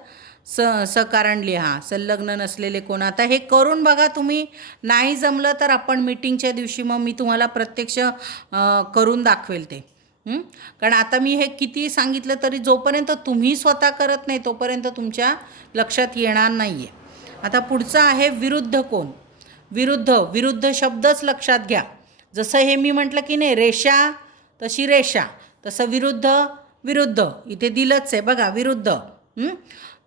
सकारण लिहा. संलग्न नसलेले कोन. आता हे करून बघा तुम्ही. नाही जमलं तर आपण मीटिंगच्या दिवशी मग मी तुम्हाला प्रत्यक्ष करून दाखवेल ते. कारण आता मी हे किती सांगितलं तरी जोपर्यंत तुम्ही स्वतः करत नाही तोपर्यंत तुमच्या लक्षात येणार नाही आहे. आता पुढचं आहे विरुद्ध कोन. विरुद्ध शब्दच लक्षात घ्या. जसं हे मी म्हटलं की नाही रेषा तशी रेषा, तसं विरुद्ध इथे दिलंच आहे बघा विरुद्ध.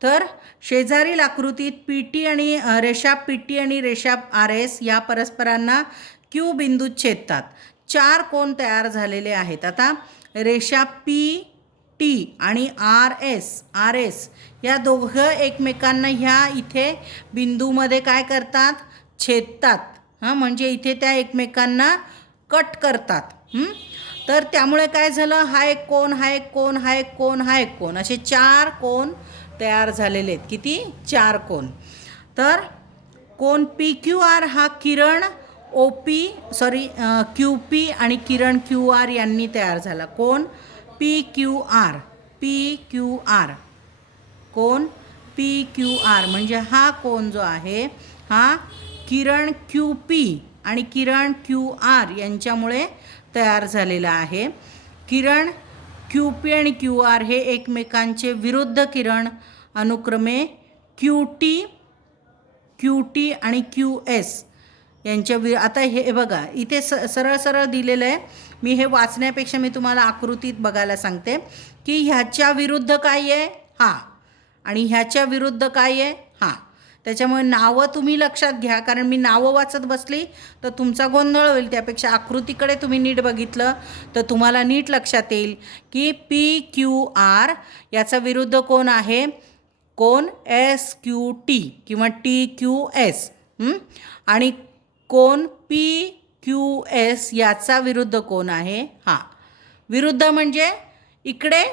तर शेजारील आकृतीत पीटी आणि रेषा पीटी आणि रेषा RS या परस्परांना Q बिंदूत छेदतात. 4 कोन तयार झालेले आहेत. आता रेषा PT आणि RS या दोघं एकमेकांना ह्या इथे बिंदूमध्ये काय करतात? छेदतात. म्हणजे इथे त्या एकमेकांना कट करतात. तर त्यामुळे काय झालं? हा एक कोन, हा एक कोन, हा एक कोन, हा एक कोन, असे 4 कोन तयार झालेले आहेत. किती? 4 कोन. तर कोन PQR हा किरण QP आणि किरण QR यांनी तयार झाला. कोन PQR कोन PQR म्हणजे हा कोन जो आहे हा किरण QP आणि किरण QR यांच्यामुळे तयार झालेला आहे. किरण QP आणि QR हे एकमेकांचे विरुद्ध किरण अनुक्रमे QT आणि QS यांच्या आता हे बघा इथे सरळ दिलेलं आहे. मी हे वाचण्यापेक्षा मी तुम्हाला आकृतीत बघायला सांगते की ह्याच्या विरुद्ध काय आहे? हा. आणि ह्याच्या विरुद्ध काय आहे? हा. त्याच्यामुळे नावं तुम्ही लक्षात घ्या. कारण मी नावं वाचत बसली तर तुमचा गोंधळ होईल. त्यापेक्षा आकृतीकडे तुम्ही नीट बघितलं तर तुम्हाला नीट लक्षात येईल की PQR याचा विरुद्ध कोन आहे कोन SQT किंवा TQS. आणि कोन PQS याचा विरुद्ध कोन आहे हा. विरुद्ध म्हणजे इकडे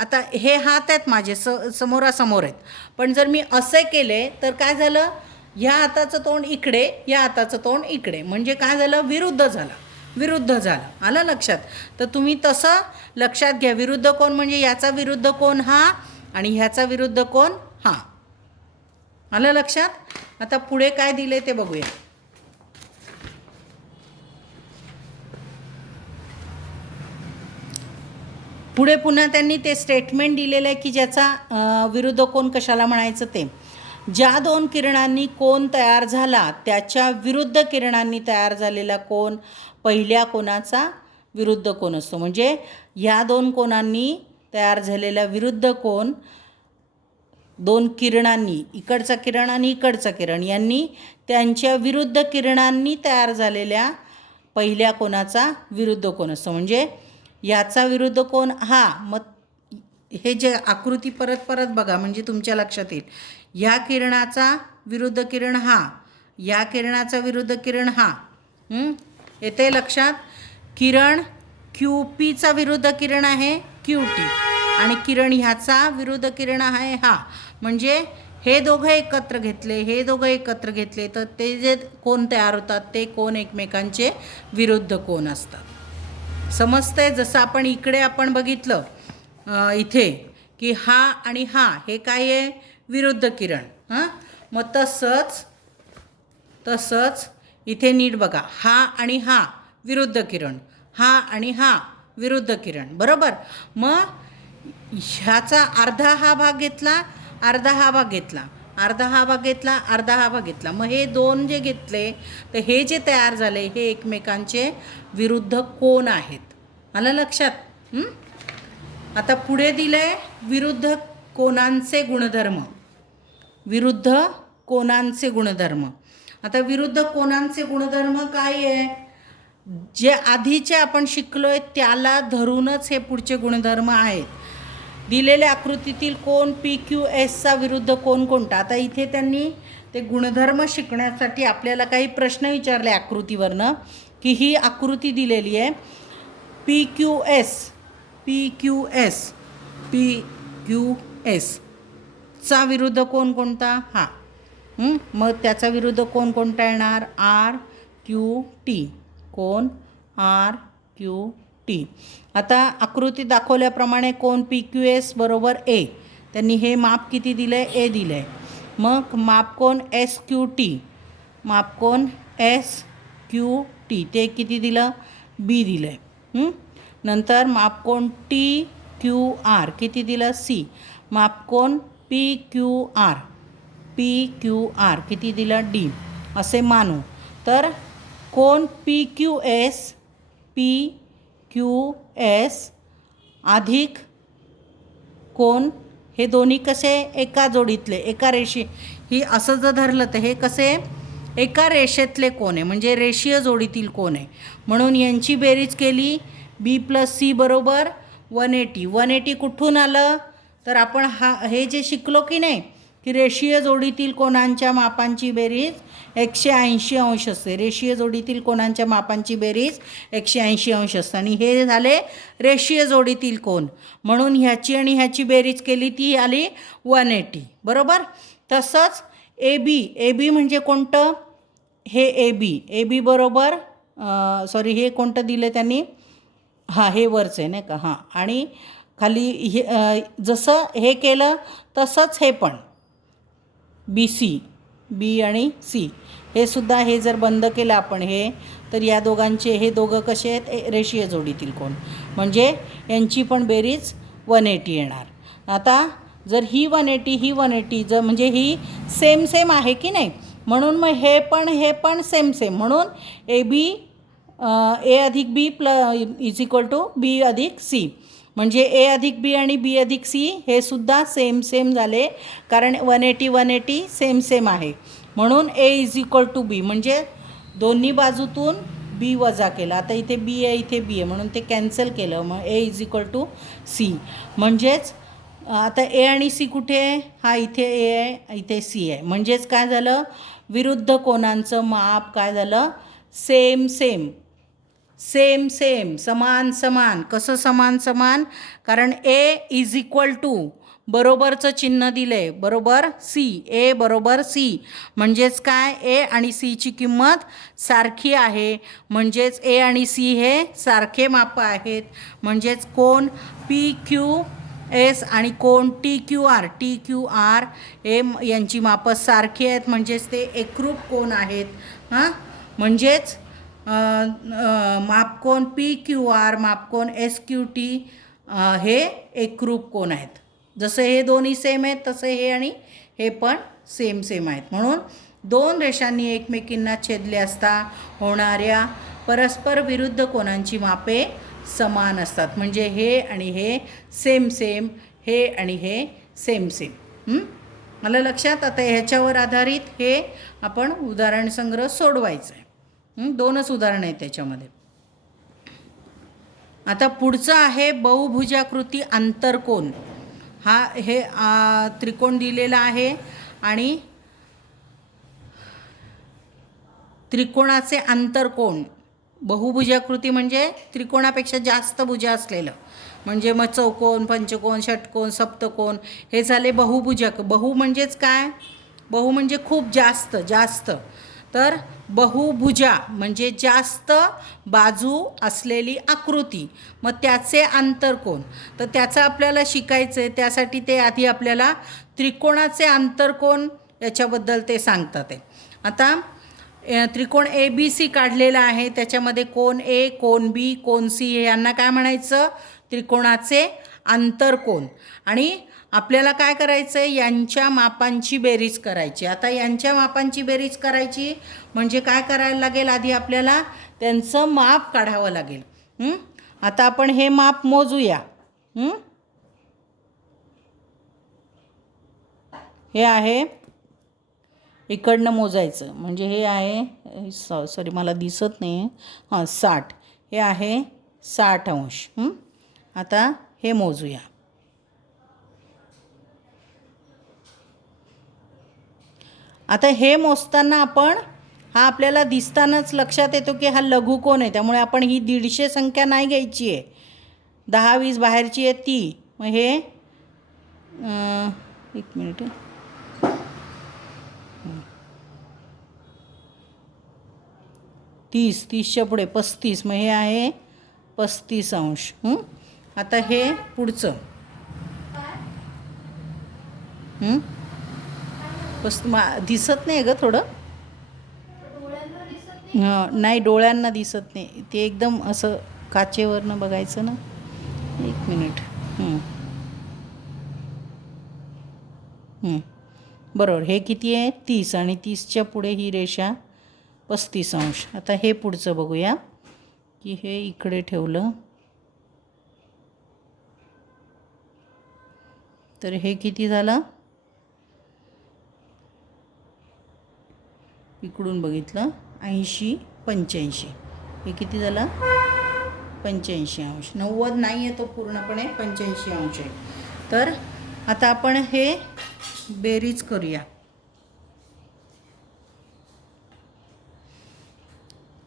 आता हे हात आहेत माझे समोरासमोर आहेत. पण जर मी असे केले तर काय झालं? ह्या हाताचं तोंड इकडे, या हाताचं तोंड इकडे, म्हणजे काय झालं? विरुद्ध झालं. आलं लक्षात? तर तुम्ही तसं लक्षात घ्या. विरुद्ध कोन म्हणजे याचा विरुद्ध कोन हा आणि ह्याचा विरुद्ध कोन हा. आलं लक्षात? आता पुढे काय दिले ते बघूया. पुढे पुन्हा त्यांनी ते स्टेटमेंट दिलेलं आहे की ज्याचा विरुद्ध कोन कशाला म्हणायचं ते. ज्या 2 किरणांनी कोन तयार झाला त्याच्या विरुद्ध किरणांनी तयार झालेला कोन पहिल्या कोनाचा विरुद्ध कोन असतो. म्हणजे ह्या 2 कोनांनी तयार झालेला विरुद्ध कोन 2 किरणांनी, इकडचा किरण आणि इकडचा किरण यांनी त्यांच्या विरुद्ध किरणांनी तयार झालेल्या पहिल्या कोनाचा विरुद्ध कोन असतो. म्हणजे याचा विरुद्ध कोन हा. मग हे जे आकृती परत बघा म्हणजे तुमच्या लक्षात येईल. या किरणाचा विरुद्ध किरण हा, या किरणाचा विरुद्ध किरण हा. येते लक्षात? किरण QPचा विरुद्ध किरण आहे QT आणि किरण ह्याचा विरुद्ध किरण आहे हा. म्हणजे हे दोघं एकत्र घेतले, हे दोघं एकत्र घेतले तर ते जे कोन तयार होतात ते कोन एकमेकांचे विरुद्ध कोन असतात. समजतंय? जसं आपण इकडे आपण बघितलं इथे की हा आणि हा हे काय आहे? विरुद्ध किरण. हां, मग तसंच इथे नीट बघा, हा आणि हा विरुद्ध किरण, हा आणि हा विरुद्ध किरण, बरोबर. मग ह्याचा अर्धा हा भाग घेतला, अर्धा हा भाग घेतला, अर्धा हा भाग घेतला, अर्धा हा भाग घेतला. मग हे दोन जे घेतले तर हे जे तयार झाले हे एकमेकांचे विरुद्ध कोन आहेत. आलं लक्षात? आता पुढे दिलंय विरुद्ध कोनांचे गुणधर्म. विरुद्ध कोनांचे गुणधर्म. आता विरुद्ध कोनांचे गुणधर्म काय आहे? जे आधीचे आपण शिकलोय त्याला धरूनच हे पुढचे गुणधर्म आहेत. दिलेल्या आकृतीतील कोन PQSचा विरुद्ध कोन कोणता? आता इथे त्यांनी ते गुणधर्म शिकण्यासाठी आपल्याला काही प्रश्न विचारले आकृतीवरनं, की ही आकृती दिलेली आहे PQS चा विरुद्ध कोन कोणता? हा. मग त्याचा विरुद्ध कोन कोणता येणार? RQT. कोन RQT. आता आकृती दाखवल्याप्रमाणे कोन PQS बरोबर A. त्यांनी हे माप किती दिलं आहे? A दिलं आहे. मग मापकोन SQT. मापकोन SQT ते किती दिलं? B दिलं आहे. नंतर मापकोन TQR किती दिलं? C. मापकोन PQR किती दिलं? D. असे मानू तर कोन PQS अधिक कोन हे दोन्ही कसे? एका जोडीतले, एका रेषे. ही असं जर धरलं तर हे कसे? एका रेषेतले कोन आहे, म्हणजे रेषीय जोडीतील कोन आहे. म्हणून यांची बेरीज केली B+C बरोबर 180. 180 कुठून आलं? तर आपण हे जे शिकलो की नाही की रेषीय जोडीतील कोनांच्या मापांची बेरीज 180 अंश असते. रेषीय जोडीतील कोनांच्या मापांची बेरीज 180 अंश असते आणि हे झाले रेषीय जोडीतील कोन. म्हणून ह्याची आणि ह्याची बेरीज केली ती आली 180, बरोबर. तसंच AB म्हणजे कोणतं? हे AB बरोबर सॉरी हे कोणतं दिलं त्यांनी? हां, हे वरचं आहे नाही का? हां, आणि खाली हे जसं हे केलं तसंच हे पण BC, B आणि C हे सुद्धा हे जर बंद केलं आपण हे, तर या दोघांचे हे दोघं कसे आहेत? रेषीय जोडीतील कोन, म्हणजे यांची पण बेरीज 180 येणार. आता जर ही 180 ही 180 जर म्हणजे ही सेम आहे की नाही, म्हणून मग हे पण सेम. म्हणून A अधिक B is equal to B अधिक C. म्हणजे A अधिक B आणि B अधिक C हे सुद्धा सेम झाले, कारण 180 सेम आहे. म्हणून A is equal to B, म्हणजे दोन्ही बाजूतून B वजा केला. आता इथे B आहे, इथे B आहे, म्हणून ते कॅन्सल केलं. मग A is equal to C. म्हणजेच आता A आणि C कुठे आहे? हा इथे A आहे, इथे C आहे. म्हणजेच काय झालं? विरुद्ध कोनांचं माप काय झालं? सेम, समान. कसं समान? कारण A इज इक्वल टू बरोबरचं चिन्ह दिलं आहे, बरोबर C. A बरोबर C म्हणजेच काय? A आणि C ची किंमत सारखी आहे, म्हणजेच A आणि C हे सारखे माप आहेत. म्हणजेच कोन PQS आणि कोन TQR हे यांची मापं सारखी आहेत, म्हणजेच ते एकरूप कोन आहेत. हां, म्हणजेच मापकोन PQR मापकोन SQT हे एकरूप कोन आहेत. जसं हे दोन्ही सेम आहेत तसं हे आणि हे पण सेम आहेत. म्हणून दोन रेषांनी एकमेकींना छेदले असता होणाऱ्या परस्पर विरुद्ध कोनांची मापे समान असतात. म्हणजे हे आणि हे सेम, हे आणि हे सेम. मला लक्षात. आता ह्याच्यावर आधारित हे आपण उदाहरण संग्रह सोडवायचं आहे. दोनच उदाहरणं आहेत त्याच्यामध्ये. आता पुढचं आहे बहुभुजाकृती आंतरकोन. हे त्रिकोण दिलेला आहे आणि त्रिकोणाचे आंतरकोन बहुभुजाकृती म्हणजे त्रिकोणापेक्षा जास्त भुजा असलेलं, म्हणजे मग चौकोन, पंचकोन, षटकोन, सप्तकोन हे झाले बहु म्हणजेच काय? बहु म्हणजे खूप जास्त जास्त. तर बहुभुजा म्हणजे जास्त बाजू असलेली आकृती. मग त्याचे आंतरकोन, तर त्याचं आपल्याला शिकायचं आहे. त्यासाठी ते आधी आपल्याला त्रिकोणाचे आंतरकोन याच्याबद्दल ते सांगतात आहे. आता त्रिकोण ए बी सी काढलेला आहे, त्याच्यामध्ये कोन ए, कोन बी, कोन सी हे यांना काय म्हणायचं? त्रिकोणाचे आंतरकोन. आणि आपल्याला काय करायचं आहे? यांच्या मापांची बेरीज करायची. आता यांच्या मापांची बेरीज करायची म्हणजे काय करायला लागेल? आधी आपल्याला त्यांचं माप काढावं लागेल. आता आपण हे माप मोजूया. हे आहे, इकडनं मोजायचं म्हणजे हे आहे, सॉरी मला दिसत नाही आहे, 60. हे आहे 60 अंश. आता हे मोजूया. आता हे मोजताना आपण हा आपल्याला दिसतानाच लक्षात येतो की हा लघुकोन आहे, त्यामुळे आपण ही 150 संख्या नाही घ्यायची आहे. 10, 20 बाहेरची आहे ती. मग हे 1 मिनिट, 30च्या पुढे 35, मग हे आहे 35 अंश. आता हे पुढचं दिसत नाही ग थोडं, नाही डोळ्यांना दिसत नाही, ते एकदम असं काचेवरनं बघायचं ना. 1 मिनिट. बरोबर, हे किती आहे? 30, आणि 30च्या पुढे ही रेषा 35 अंश. आता हे पुढचं बघूया की हे इकडे ठेवलं तर हे किती झालं? इकडून बघितलं 80, 85. हे किती झालं? 85 अंश. 90 नाही आहे तो पूर्णपणे, 85 अंश आहे. तर आता आपण हे बेरीज करूया.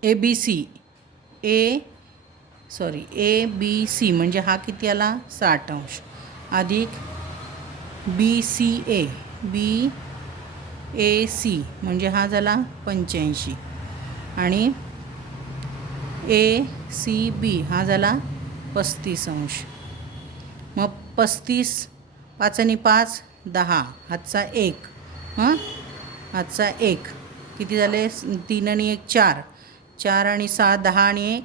ए बी सी म्हणजे हा किती आला? 60 अंश, अधिक बी ए सी म्हणजे हा झाला 85, आणि ए सी बी हा झाला 35 अंश. मग 35, 5 आणि 5 10, हातचा 1, हातचा 1 किती झाले? 3 आणि 1 4, 4 आणि 6 10, आणि 1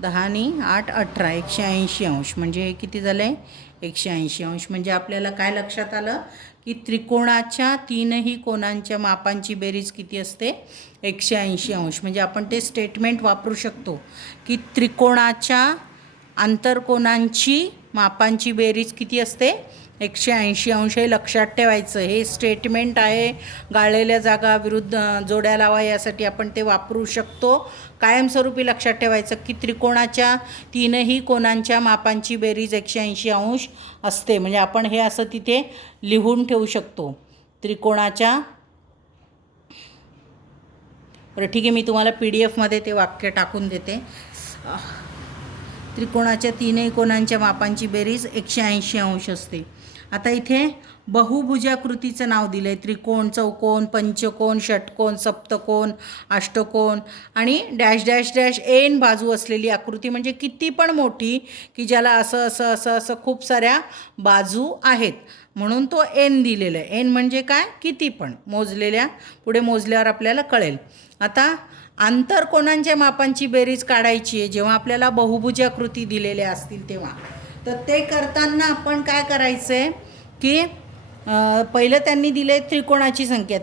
10, आणि 8 18, 180 अंश. म्हणजे हे किती झाले? 180 अंश. म्हणजे आपल्याला काय लक्षात आलं की त्रिकोणाच्या 3ही कोनांच्या मापांची बेरीज किती असते? 180 अंश. म्हणजे आपण ते स्टेटमेंट वापरू शकतो की त्रिकोणाच्या आंतरकोनांची मापांची बेरीज किती असते? 180 अंश. हे लक्षात ठेवायचं. हे स्टेटमेंट आहे. गाळलेल्या जागा विरुद्ध जोड्या लावा यासाठी आपण ते वापरू शकतो. कायमस्वरूपी लक्षात ठेवायचं की त्रिकोणाच्या 3ही कोनांच्या मापांची बेरीज 180 अंश असते. म्हणजे आपण हे असं तिथे लिहून ठेवू शकतो. त्रिकोणाच्या, बरं ठीक आहे, मी तुम्हाला PDF ते वाक्य टाकून देते. त्रिकोणाच्या 3ही कोनांच्या मापांची बेरीज 180 अंश असते. आता इथे बहुभुजाकृतीचं नाव दिलं आहे. त्रिकोण, चौकोन, पंचकोन, षटकोन, सप्तकोन, अष्टकोन आणि डॅश डॅश डॅश एन बाजू असलेली आकृती, म्हणजे किती पण मोठी की ज्याला असं असं असं असं खूप साऱ्या बाजू आहेत, म्हणून तो एन दिलेला आहे. एन म्हणजे काय? किती पण, मोजलेल्या, पुढे मोजल्यावर आपल्याला कळेल. आता आंतरकोनांच्या मापांची बेरीज काढायची आहे जेव्हा आपल्याला बहुभुजाकृती दिलेल्या असतील तेव्हा. तर ते करताना आपण काय करायचं आहे की पहिलं त्यांनी दिले त्रिकोणाची संख्या,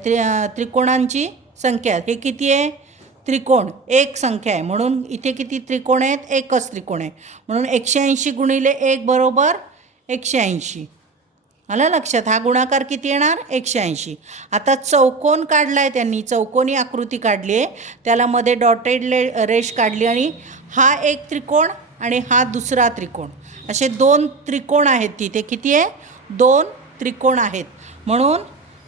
त्रिकोणांची संख्या. हे किती आहे? त्रिकोण एक संख्या आहे, म्हणून इथे किती त्रिकोण आहेत? एकच त्रिकोण आहे, म्हणून 180 गुणिले 1 बरोबर 180. आलं लक्षात? हा गुणाकार किती येणार? 180. आता चौकोन काढला आहे त्यांनी, चौकोनी आकृती काढली आहे, त्याला मध्ये डॉटेड रेष काढली, आणि हा एक त्रिकोण आणि हा दुसरा त्रिकोण, असे 2 त्रिकोण आहेत तिथे. किती आहे? 2 त्रिकोण आहेत, म्हणून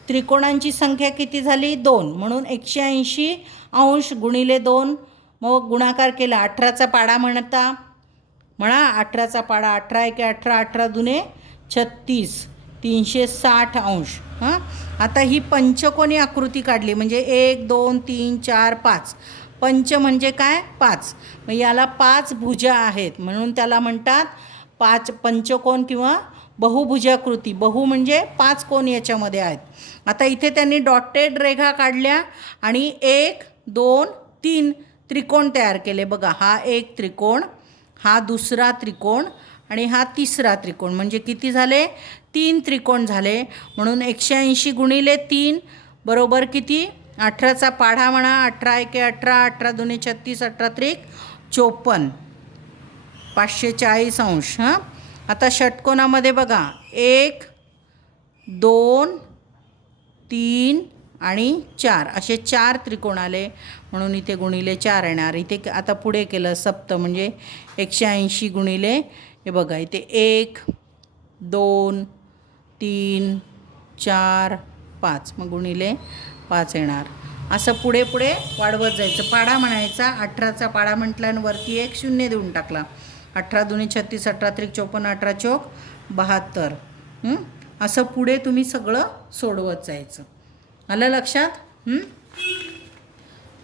त्रिकोणांची संख्या किती झाली? 2. म्हणून 180 अंश गुणिले 2 मग गुणाकार केला 18चा पाढा म्हणता म्हणा 18चा पाढा 18 एके 18 18 दुने 36 360 अंश. हां आता ही पंचकोनी आकृती काढली म्हणजे 1 2 3 4 5. पंच म्हणजे काय 5. मग याला 5 भुजा आहेत म्हणून त्याला म्हणतात पंचकोन किंवा बहुभुजाकृती. बहु म्हणजे 5 कोन याच्यामध्ये आहेत. आता इथे त्यांनी डॉटेड रेघा काढल्या आणि 1 2 3 त्रिकोण तयार केले. बघा हा एक त्रिकोण, हा दुसरा त्रिकोण आणि हा तिसरा त्रिकोण. म्हणजे किती झाले 3 त्रिकोण झाले. म्हणून 180 गुणिले 3 बरोबर किती 18चा पाढा म्हणा 18 एके 18 18 दुने 36 18 त्रिक 54 540 अंश. हां आता षटकोनामध्ये बघा 1 2 3 आणि 4 असे 4 त्रिकोण आले म्हणून इथे गुणिले 4 येणार. इथे आता पुढे केलं सप्त म्हणजे 180 गुणिले हे बघा इथे 1 2 3 4 5 मग गुणिले 5 येणार. असं पुढे पुढे वाढवत जायचं. पाढा म्हणायचा 18चा पाढा म्हटल्यावरती 1 शून्य देऊन टाकला. 18 दुने 36 18 त्रिक 54 18 चौक 72. असं पुढे तुम्ही सगळं सोडवत जायचं. आलं लक्षात.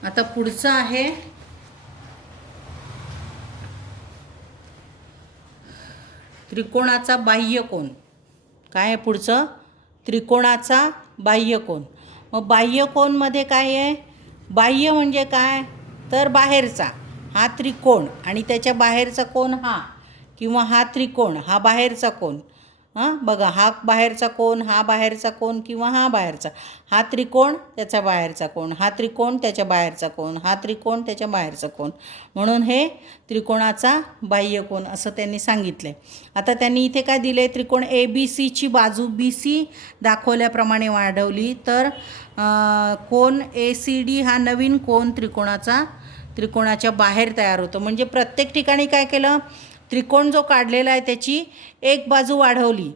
आता पुढचं आहे त्रिकोणाचा बाह्यकोन. काय आहे पुढचं त्रिकोणाचा बाह्यकोन. मग बाह्यकोनमध्ये काय आहे बाह्य म्हणजे काय तर बाहेरचा हा त्रिकोण आणि त्याच्या बाहेरचा कोन हा किंवा हा त्रिकोण हा बाहेरचा कोन. बघा हा बाहेरचा कोन हा बाहेरचा कोन किंवा हा बाहेरचा हा त्रिकोण त्याचा बाहेरचा कोन हा त्रिकोण त्याच्या बाहेरचा कोन हा त्रिकोण त्याच्या बाहेरचा कोन म्हणून हे त्रिकोणाचा बाह्यकोन असं त्यांनी सांगितलं आहे. आता त्यांनी इथे काय दिले त्रिकोण ABCची बाजू BC दाखवल्याप्रमाणे वाढवली तर कोन ACD हा नवीन कोन त्रिकोणाच्या बाहेर तयार होतो. म्हणजे प्रत्येक ठिकाणी काय केलं त्रिकोण जो काढलेला आहे त्याची एक बाजू वाढवली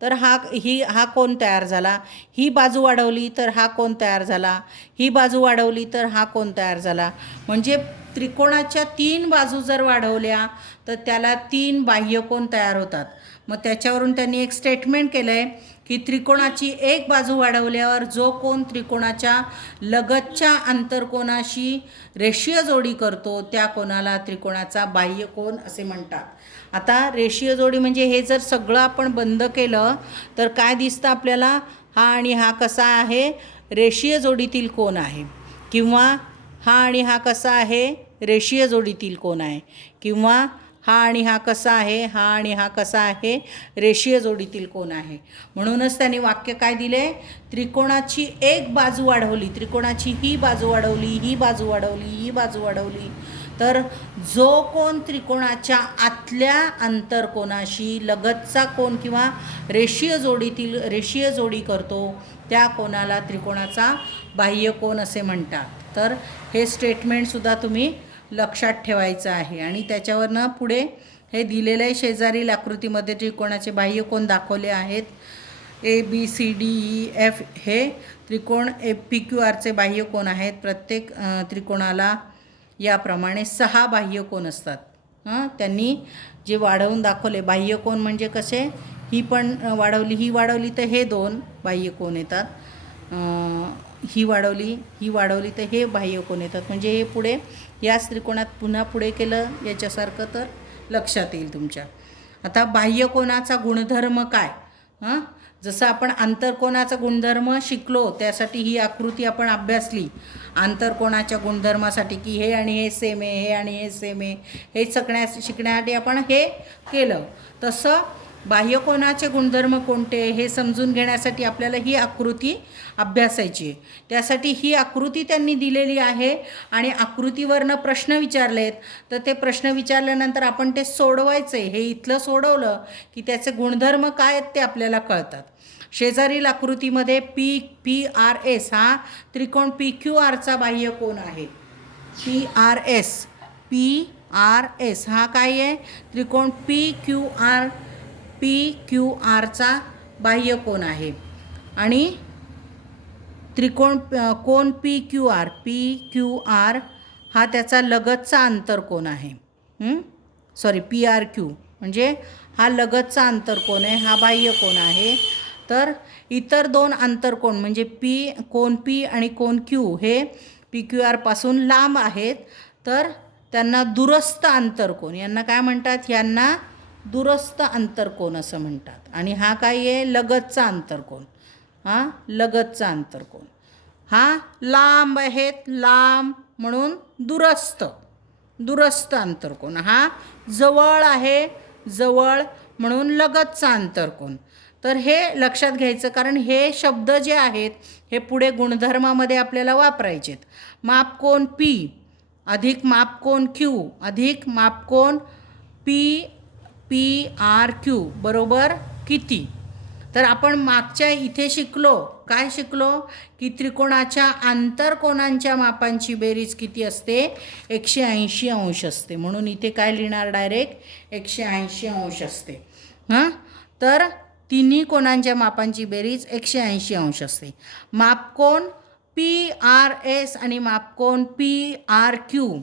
तर हा कोन तयार झाला. ही बाजू वाढवली तर हा कोन तयार झाला. ही बाजू वाढवली तर हा कोन तयार झाला. म्हणजे त्रिकोणाच्या 3 बाजू जर वाढवल्या तर त्याला 3 बाह्यकोन तयार होतात. मग त्याच्यावरून त्यांनी एक स्टेटमेंट केलं आहे की त्रिकोणाची एक बाजू वाढवल्यावर जो कोन त्रिकोणाच्या लगतच्या आंतरकोनाशी रेषीय जोडी करतो त्या कोनाला त्रिकोणाचा बाह्यकोन असे म्हणतात. आता रेषीय जोडी म्हणजे हे जर सगळं आपण बंद केलं तर काय दिसतं आपल्याला हा आणि हा कसा आहे रेषीय जोडीतील कोन आहे किंवा हा आणि हा कसा आहे रेषीय जोडीतील कोन आहे किंवा हा आणि हा कसा आहे हा आणि हा कसा आहे रेषीय जोडीतील कोन आहे. म्हणूनच त्यांनी वाक्य काय दिले त्रिकोणाची एक बाजू वाढवली त्रिकोणाची ही बाजू वाढवली ही बाजू वाढवली ही बाजू वाढवली तर जो कोन त्रिकोणाच्या आतल्या आंतरकोनाशी लगतचा कोन किंवा रेषीय जोडी करतो त्या कोनाला त्रिकोणाचा बाह्यकोन असे म्हणतात. तर हे स्टेटमेंटसुद्धा तुम्ही लक्षात ठेवायचं आहे. आणि त्याच्यावरनं पुढे हे दिलेलं आहे शेजारील आकृतीमध्ये त्रिकोणाचे बाह्यकोन दाखवले आहेत. ABCDEF हे त्रिकोण PQRचे बाह्यकोन आहेत. प्रत्येक त्रिकोणाला याप्रमाणे 6 बाह्यकोन असतात. त्यांनी जे वाढवून दाखवले बाह्यकोन म्हणजे कसे ही पण वाढवली तर हे 2 बाह्यकोन येतात. ही वाढवली तर हे बाह्यकोन येतात. म्हणजे हे पुढे याच त्रिकोणात पुन्हा पुढे केलं याच्यासारखं तर लक्षात येईल तुमच्या. आता बाह्यकोनाचा गुणधर्म काय जसं आपण आंतरकोनाचा गुणधर्म शिकलो त्यासाठी ही आकृती आपण अभ्यासली. आंतरकोनाच्या गुणधर्मासाठी की हे आणि हे सेम आहे हे आणि हे सेम आहे हे शिकण्यासाठी आपण हे केलं. तसं बाह्यकोनाचे गुणधर्म कोणते हे समजून घेण्यासाठी आपल्याला ही आकृती अभ्यासायची. त्यासाठी ही आकृती त्यांनी दिलेली आहे आणि आकृतीवरनं प्रश्न विचारलेत तर ते प्रश्न विचारल्यानंतर आपण ते सोडवायचे. हे इथलं सोडवलं की त्याचे गुणधर्म काय आहेत ते आपल्याला कळतात. शेजारील आकृतीमध्ये PRS हा त्रिकोण PQRचा बाह्यकोन आहे. PRS हा काय आहे त्रिकोण PQRचा बाह्यकोन आहे. आणि त्रिकोण कोन PQR हा त्याचा लगतचा आंतरकोन आहे. सॉरी PRQ म्हणजे हा लगतचा आंतरकोन आहे, हा बाह्य कोन आहे. तर इतर दोन आंतरकोन म्हणजे कोन P आणि कोन Q हे PQR पासून लांब आहेत, तर त्यांना दूरस्थ आंतरकोन, यांना काय म्हणतात, यांना दूरस्थ आंतरकोन असं म्हणतात. आणि हा काय आहे, लगतचा आंतरकोन. हा लगतचा आंतरकोन. हा लांब आहेत, लांब म्हणून दूरस्थ आंतरकोन. हा जवळ आहे, जवळ म्हणून लगतचा आंतरकोन. तर हे लक्षात घ्यायचं, कारण हे शब्द जे आहेत हे पुढे गुणधर्मामध्ये आपल्याला वापरायचेत. मापकोन P अधिक मापकोन Q अधिक मापकोन PRQ बरोबर किती? तर आपण मागच्या इथे शिकलो, काय शिकलो, की त्रिकोणाच्या आंतरकोनांच्या मापांची बेरीज किती असते, 180 अंश असते. म्हणून इथे काय लिहिणार, डायरेक्ट 180 अंश असते. तर तिन्ही कोणांच्या मापांची बेरीज 180 अंश असते. मापकोन PRS आणि मापकोन PRQ.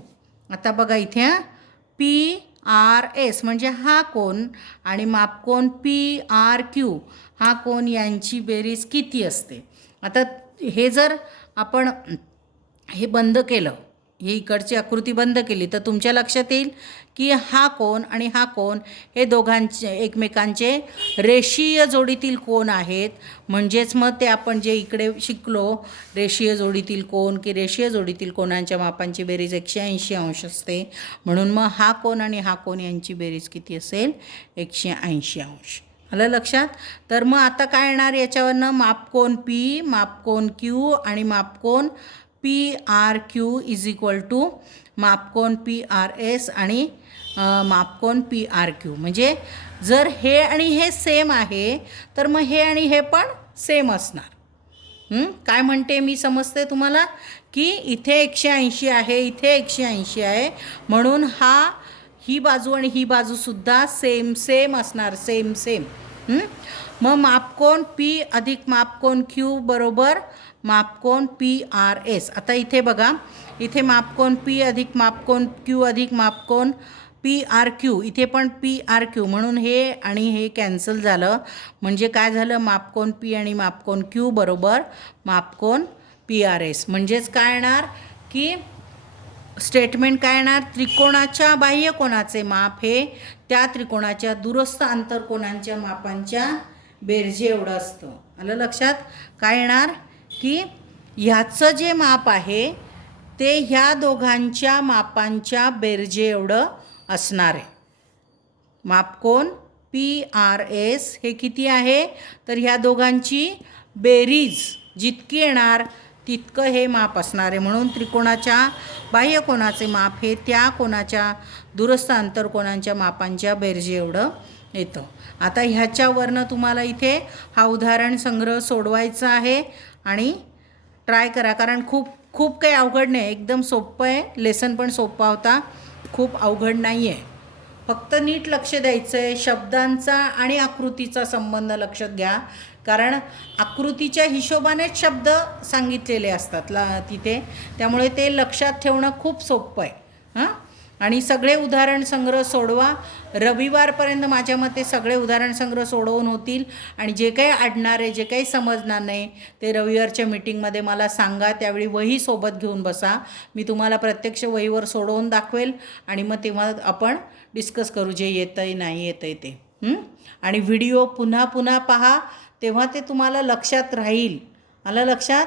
आता बघा इथे PRS म्हणजे हा कोन आणि मापकोन PRQ हा कोन, यांची बेरीज किती असते. आता हे जर आपण हे बंद केलं, ही इकडची आकृती बंद केली, तर तुमच्या लक्षात येईल की हा कोन आणि हा कोन हे दोघांचे एकमेकांचे रेषीय जोडीतील कोन आहेत. म्हणजेच मग ते आपण जे इकडे शिकलो रेषीय जोडीतील कोन, की रेषीय जोडीतील कोनांच्या मापांची बेरीज 180 अंश असते. म्हणून मग हा कोन आणि हा कोन यांची बेरीज किती असेल, 180 अंश. आलं लक्षात. तर मग आता काय येणार याच्यावरनं, मापकोन P, मापकोन Q आणि मापकोन PRQ इज इक्वल टू मापकोन PRS आणि मापकोन PRQ. म्हणजे जर हे आणि हे सेम आहे तर मग हे आणि हे पण सेम असणार. काय म्हणते मी, समजते तुम्हाला, की इथे 180 आहे, इथे 180 आहे, म्हणून ही बाजू आणि ही बाजूसुद्धा सेम असणार, सेम. मग मापकोन P अधिक मापकोन Q बरोबर मापकोन PRS. आता इथे बघा, इथे मापकोन P अधिक मापकोन Q अधिक मापकोन PRQ, इथे पण PRQ, म्हणून हे आणि हे कॅन्सल झालं. म्हणजे काय झालं, मापकोन P आणि मापकोन Q बरोबर मापकोन PRS. म्हणजेच काय येणार, की स्टेटमेंट काय येणार, त्रिकोणाच्या बाह्य कोनाचे माप हे त्या त्रिकोणाच्या दूरस्थ आंतरकोनांच्या मापांच्या बेरजे एवढं असतं. आलं लक्षात. काय येणार, की ह्याचं जे माप आहे ते ह्या दोघांच्या मापांच्या बेरजे एवढं असणार आहे. मापकोन PRS हे किती आहे, तर ह्या दोघांची बेरीज जितकी येणार तितकं हे माप असणार आहे. म्हणून त्रिकोणाच्या बाह्य कोनाचे माप हे त्या कोनाच्या दूरस्थ आंतरकोनांच्या मापांच्या बेरजे एवढं येतं. आता ह्याच्यावरनं तुम्हाला इथे हा उदाहरण संग्रह सोडवायचा आहे आणि ट्राय करा, कारण खूप काही अवघड नाही, एकदम सोपं आहे. लेसन पण सोपा होता, खूप अवघड नाही आहे. फक्त नीट लक्ष द्यायचं आहे. शब्दांचा आणि आकृतीचा संबंध लक्षात घ्या, कारण आकृतीच्या हिशोबानेच शब्द सांगितलेले असतात तिथे, त्यामुळे ते लक्षात ठेवणं खूप सोपं आहे. आणि सगळे उदाहरण संग्रह सोडवा. रविवारपर्यंत माझ्या मते सगळे उदाहरण संग्रह सोडवून होतील. आणि जे काही अडणार आहे, जे काही समजणार नाही, ते रविवारच्या मीटिंगमध्ये मला सांगा. त्यावेळी वही सोबत घेऊन बसा, मी तुम्हाला प्रत्यक्ष वहीवर सोडवून दाखवेल आणि मग तेव्हा आपण डिस्कस करू, जे येतं आहे नाही येतं आहे ते. आणि व्हिडिओ पुन्हा पहा, तेव्हा ते तुम्हाला लक्षात राहील. आलं लक्षात.